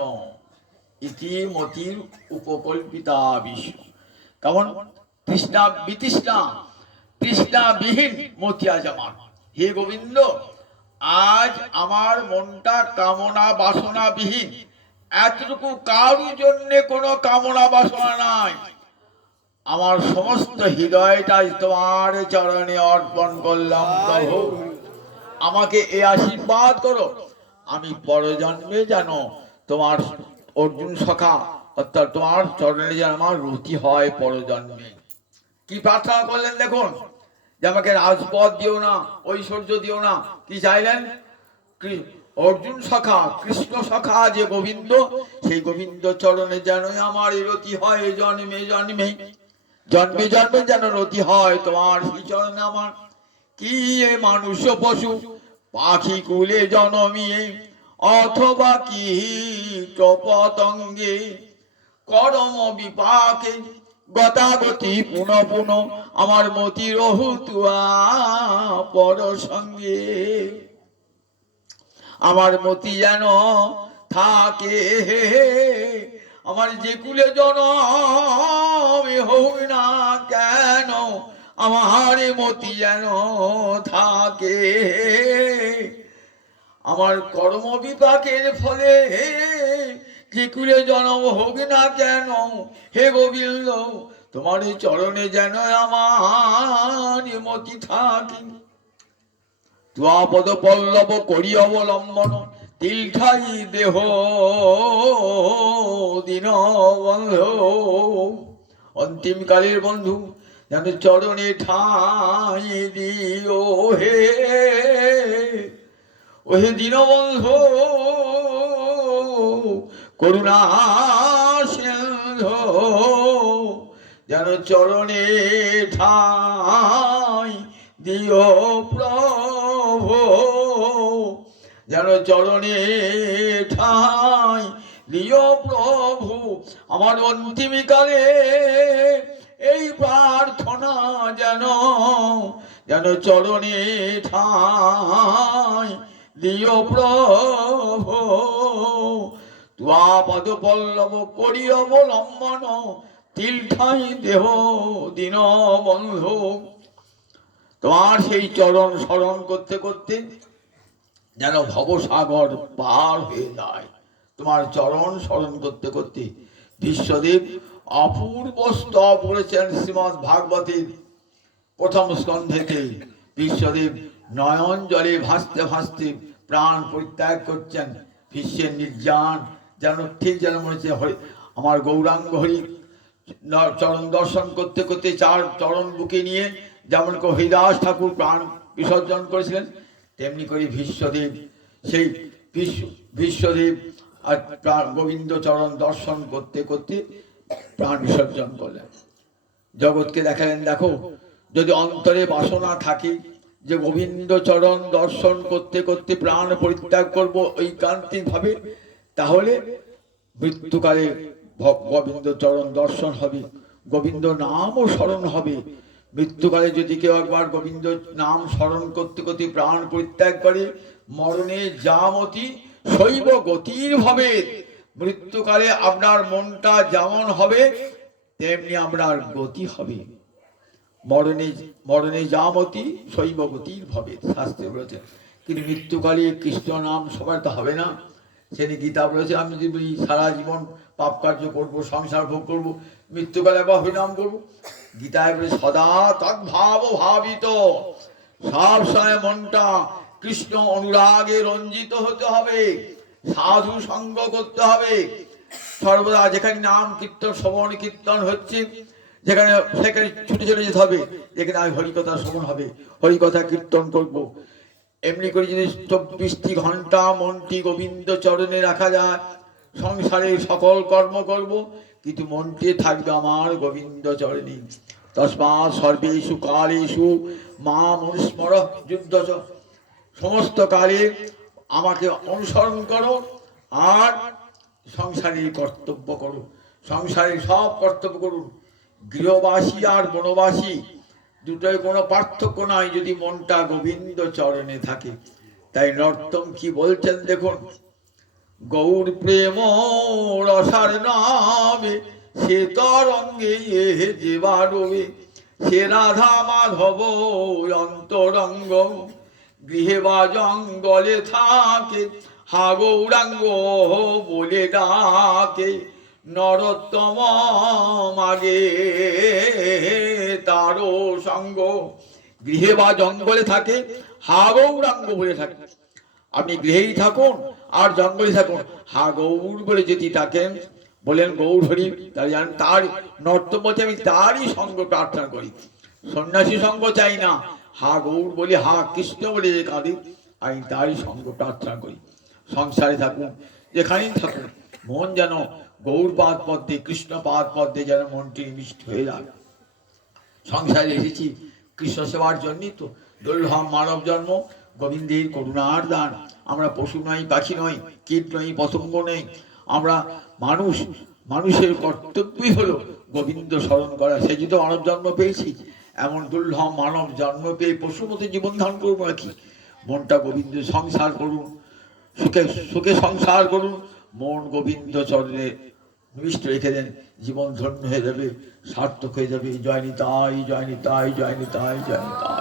ইতিমতির উপকল্পিতা বিশ্ব। কেমন? তৃষ্ণা বিতৃষ্ণা, তৃষ্ণাবিহীন মতি আজ আমার। হে গোবিন্দ, আজ আমার মনটা কামনা বাসনা বিহীন, এতটুকু কারোর জন্য কোনো কামনা বাসনা নাই। আমার সমস্ত হৃদয়টাই তোমার চরণে অর্পণ করলাম প্রভু। আমাকে এই আশীর্বাদ করো, আমি পরজন্মে যেন তোমার অর্জুন সখা, অর্থাৎ তোমার চরণে যেন আমার রতি হয় পরজন্মে। কি প্রার্থনা করলেন দেখুন, যে আমাকে রাজপদ দিও না, ঐশ্বর্য দিও না, কি চাইলেন? অর্জুন সখা, কৃষ্ণ সখা যে গোবিন্দ, সেই গোবিন্দ চরণে যেন আমার রতি হয় জন্মে জন্মে, জন্মে জন্মে যেন রতি হয় তোমার শ্রী চরণে আমার। কি এ মানুষ পশু পাখি কুলে জনমিয়ে, অথবা কি পতঙ্গে করম বিপাকে গতাগতি পুন পুন, আমার মতি রহু তুয়া পর সঙ্গে। আমার মতি যেন থাকে, আমার যে কুলে জনম হোক না কেন, আমার মতি যেন থাকে। আমার কর্ম বিপাকের ফলে যে কুলে জনম হোক না কেন, হে গোবিন্দ তোমার চরণে যেন আমার মতি থাকে। তুয়া পদ পল্লব করি অবলম্বন, তিলঠাই দেহ দিন বন্ধু, অন্তিম কালের বন্ধু যেন চরণে ঠাই দিও হে, ওহে দীনবন্ধু করুণা সিন্ধু, যেন চরণে ঠাই দিও প্রভু, যেন চরণে ঠাই দিও প্রভু। আমার অন্তিমকালে এই প্রার্থনা যেন, যেন চরণে ঠাই দিও প্রভু। তুয়া পদ পল্লব করি অবলম্বন, তিল ঠাই দেহ দিন বন্ধু। তোমার সেই চরণ স্মরণ করতে করতে যেন ভবসাগর পার হয়ে যায়। তোমার চরণ স্মরণ করতে করতে বিশ্বদেব অপূর্ব স্তব করেছেন শ্রীমদ্ ভাগবতের প্রথম স্কন্ধেতে। বিশ্বদেব নয়ন জলে ভাসতে ভাসতে প্রাণ পরিত্যাগ করছেন। বিশ্বের নির্যান যেন ঠিক যেন মনে হচ্ছে আমার গৌরাঙ্গ হরি চরণ দর্শন করতে করতে চার চরণ বুকে নিয়ে যেমন হরিদাস ঠাকুর প্রাণ বিসর্জন করেছিলেন, তেমনি করে বিশ্বদেব সেই বিশ্বদেব আর গোবিন্দ চরণ দর্শন করতে করতে প্রাণ বিসর্জন করলেন। জগৎকে দেখালেন, দেখো যদি অন্তরে বাসনা থাকে যে গোবিন্দ চরণ দর্শন করতে করতে প্রাণ পরিত্যাগ করব ঐকান্তিক ভাবে, তাহলে মৃত্যুকালে গোবিন্দ চরণ দর্শন হবে, গোবিন্দ নামও স্মরণ হবে। মৃত্যুকালে যদি কেউ একবার গোবিন্দ নাম স্মরণ করতে করতে প্রাণ পরিত্যাগ করে, মরণে যামতি শৈব গতির ভাবে, মৃত্যুকালে আপনার মনটা যেমন হবে তেমনি আপনার গতি হবে। মরণে মরণে যামতি শৈব গতির ভাবে শাস্ত্রে বলেছে। কিন্তু মৃত্যুকালে কৃষ্ণ নাম সবার তো হবে না। সেটি গীতা বলেছে, আমি যদি বলি সারা জীবন পাপ কার্য করবো, সংসার ভোগ করবো, মৃত্যুকালে আবার হরিনাম করবো। গীতায় বলে সদা তদ্ভাব ভাবিত, সব সময় মনটা কৃষ্ণ অনুরাগে রঞ্জিত হতে হবে, সাধু সঙ্গ করতে হবে সর্বদা। যেখানে নাম কীর্তন শ্রবণ কীর্তন হচ্ছে যেখানে সেখানে ছুটে চলে যেতে হবে, যেখানে আমি হরিকথা শ্রবণ হবে, হরিকথা কীর্তন করব। এমনি করে যদি 24টি ঘন্টা মনটি গোবিন্দ চরণে রাখা যায়, সংসারে সকল কর্ম করব কিন্তু মনটি থাকবে আমার গোবিন্দ চরণে। তস্মাৎ সর্বেষু কালেষু মাম অনুস্মর যুদ্ধ, সমস্ত কালে আমাকে অনুসরণ করো আর সংসারের কর্তব্য করো, সংসারের সব কর্তব্য করুন। গৃহবাসী আর বনবাসী দুটোই কোনো পার্থক্য নাই যদি মনটা গোবিন্দ চরণে থাকে। তাই নর্তম কি বলছেন দেখুন, গৌর প্রেম রসার নামে সে তরঙ্গে যে বাড়বে, সে রাধা মাধব অন্তরঙ্গ, গৃহে বা জঙ্গলে থাকে হা গৌরাঙ্গ বলে ডাকে, নরোত্তম মাগে তারও সঙ্গ। গৃহে বা জঙ্গলে থাকে হা গৌরাঙ্গ বলে থাকে। আপনি গৃহেই থাকুন আর জঙ্গলে থাকুন, হা গৌর বলে যদি থাকেন, বলেন গৌর হরি, তাহলে জানেন তার নর্তম বলছে আমি তারই সঙ্গ প্রার্থনা করি, সন্ন্যাসী সঙ্গ চাই না। হা গৌর বলে, হা কৃষ্ণ বলে যে কাঁদি, আমি তারই সঙ্গ প্রার্থনা করি। সংসারে থাকুন, যেখানেই থাকুন, মন যেন গৌর পাদ পদ্মে কৃষ্ণ পাদ পদ্মে যেন মনটি মিষ্ট হয়ে যায়। সংসারে এসেছি কৃষ্ণ সেবার জন্যই তো। দুর্লভ মানব জন্ম, গোবিন্দের করুণার দান। আমরা পশু নই, পাখি নই, কীট নই, পতঙ্গ নেই, আমরা মানুষ। মানুষের কর্তব্যই হলো গোবিন্দ স্মরণ করা। সে যদি মানব জন্ম পেয়েছি, এমন দুর্লভ মানব জন্ম পেয়ে পশুর মতো জীবন ধারণ করবো নাকি? মনটা গোবিন্দ সংসার করুন, সুখে সুখে সংসার করুন, মন গোবিন্দ চরণে নিবিষ্ট রেখে দেন, জীবন ধন্য হয়ে যাবে, সার্থক হয়ে যাবে। জয় নিতাই, জয় নিতাই, জয় নিতাই, জয় নিতাই।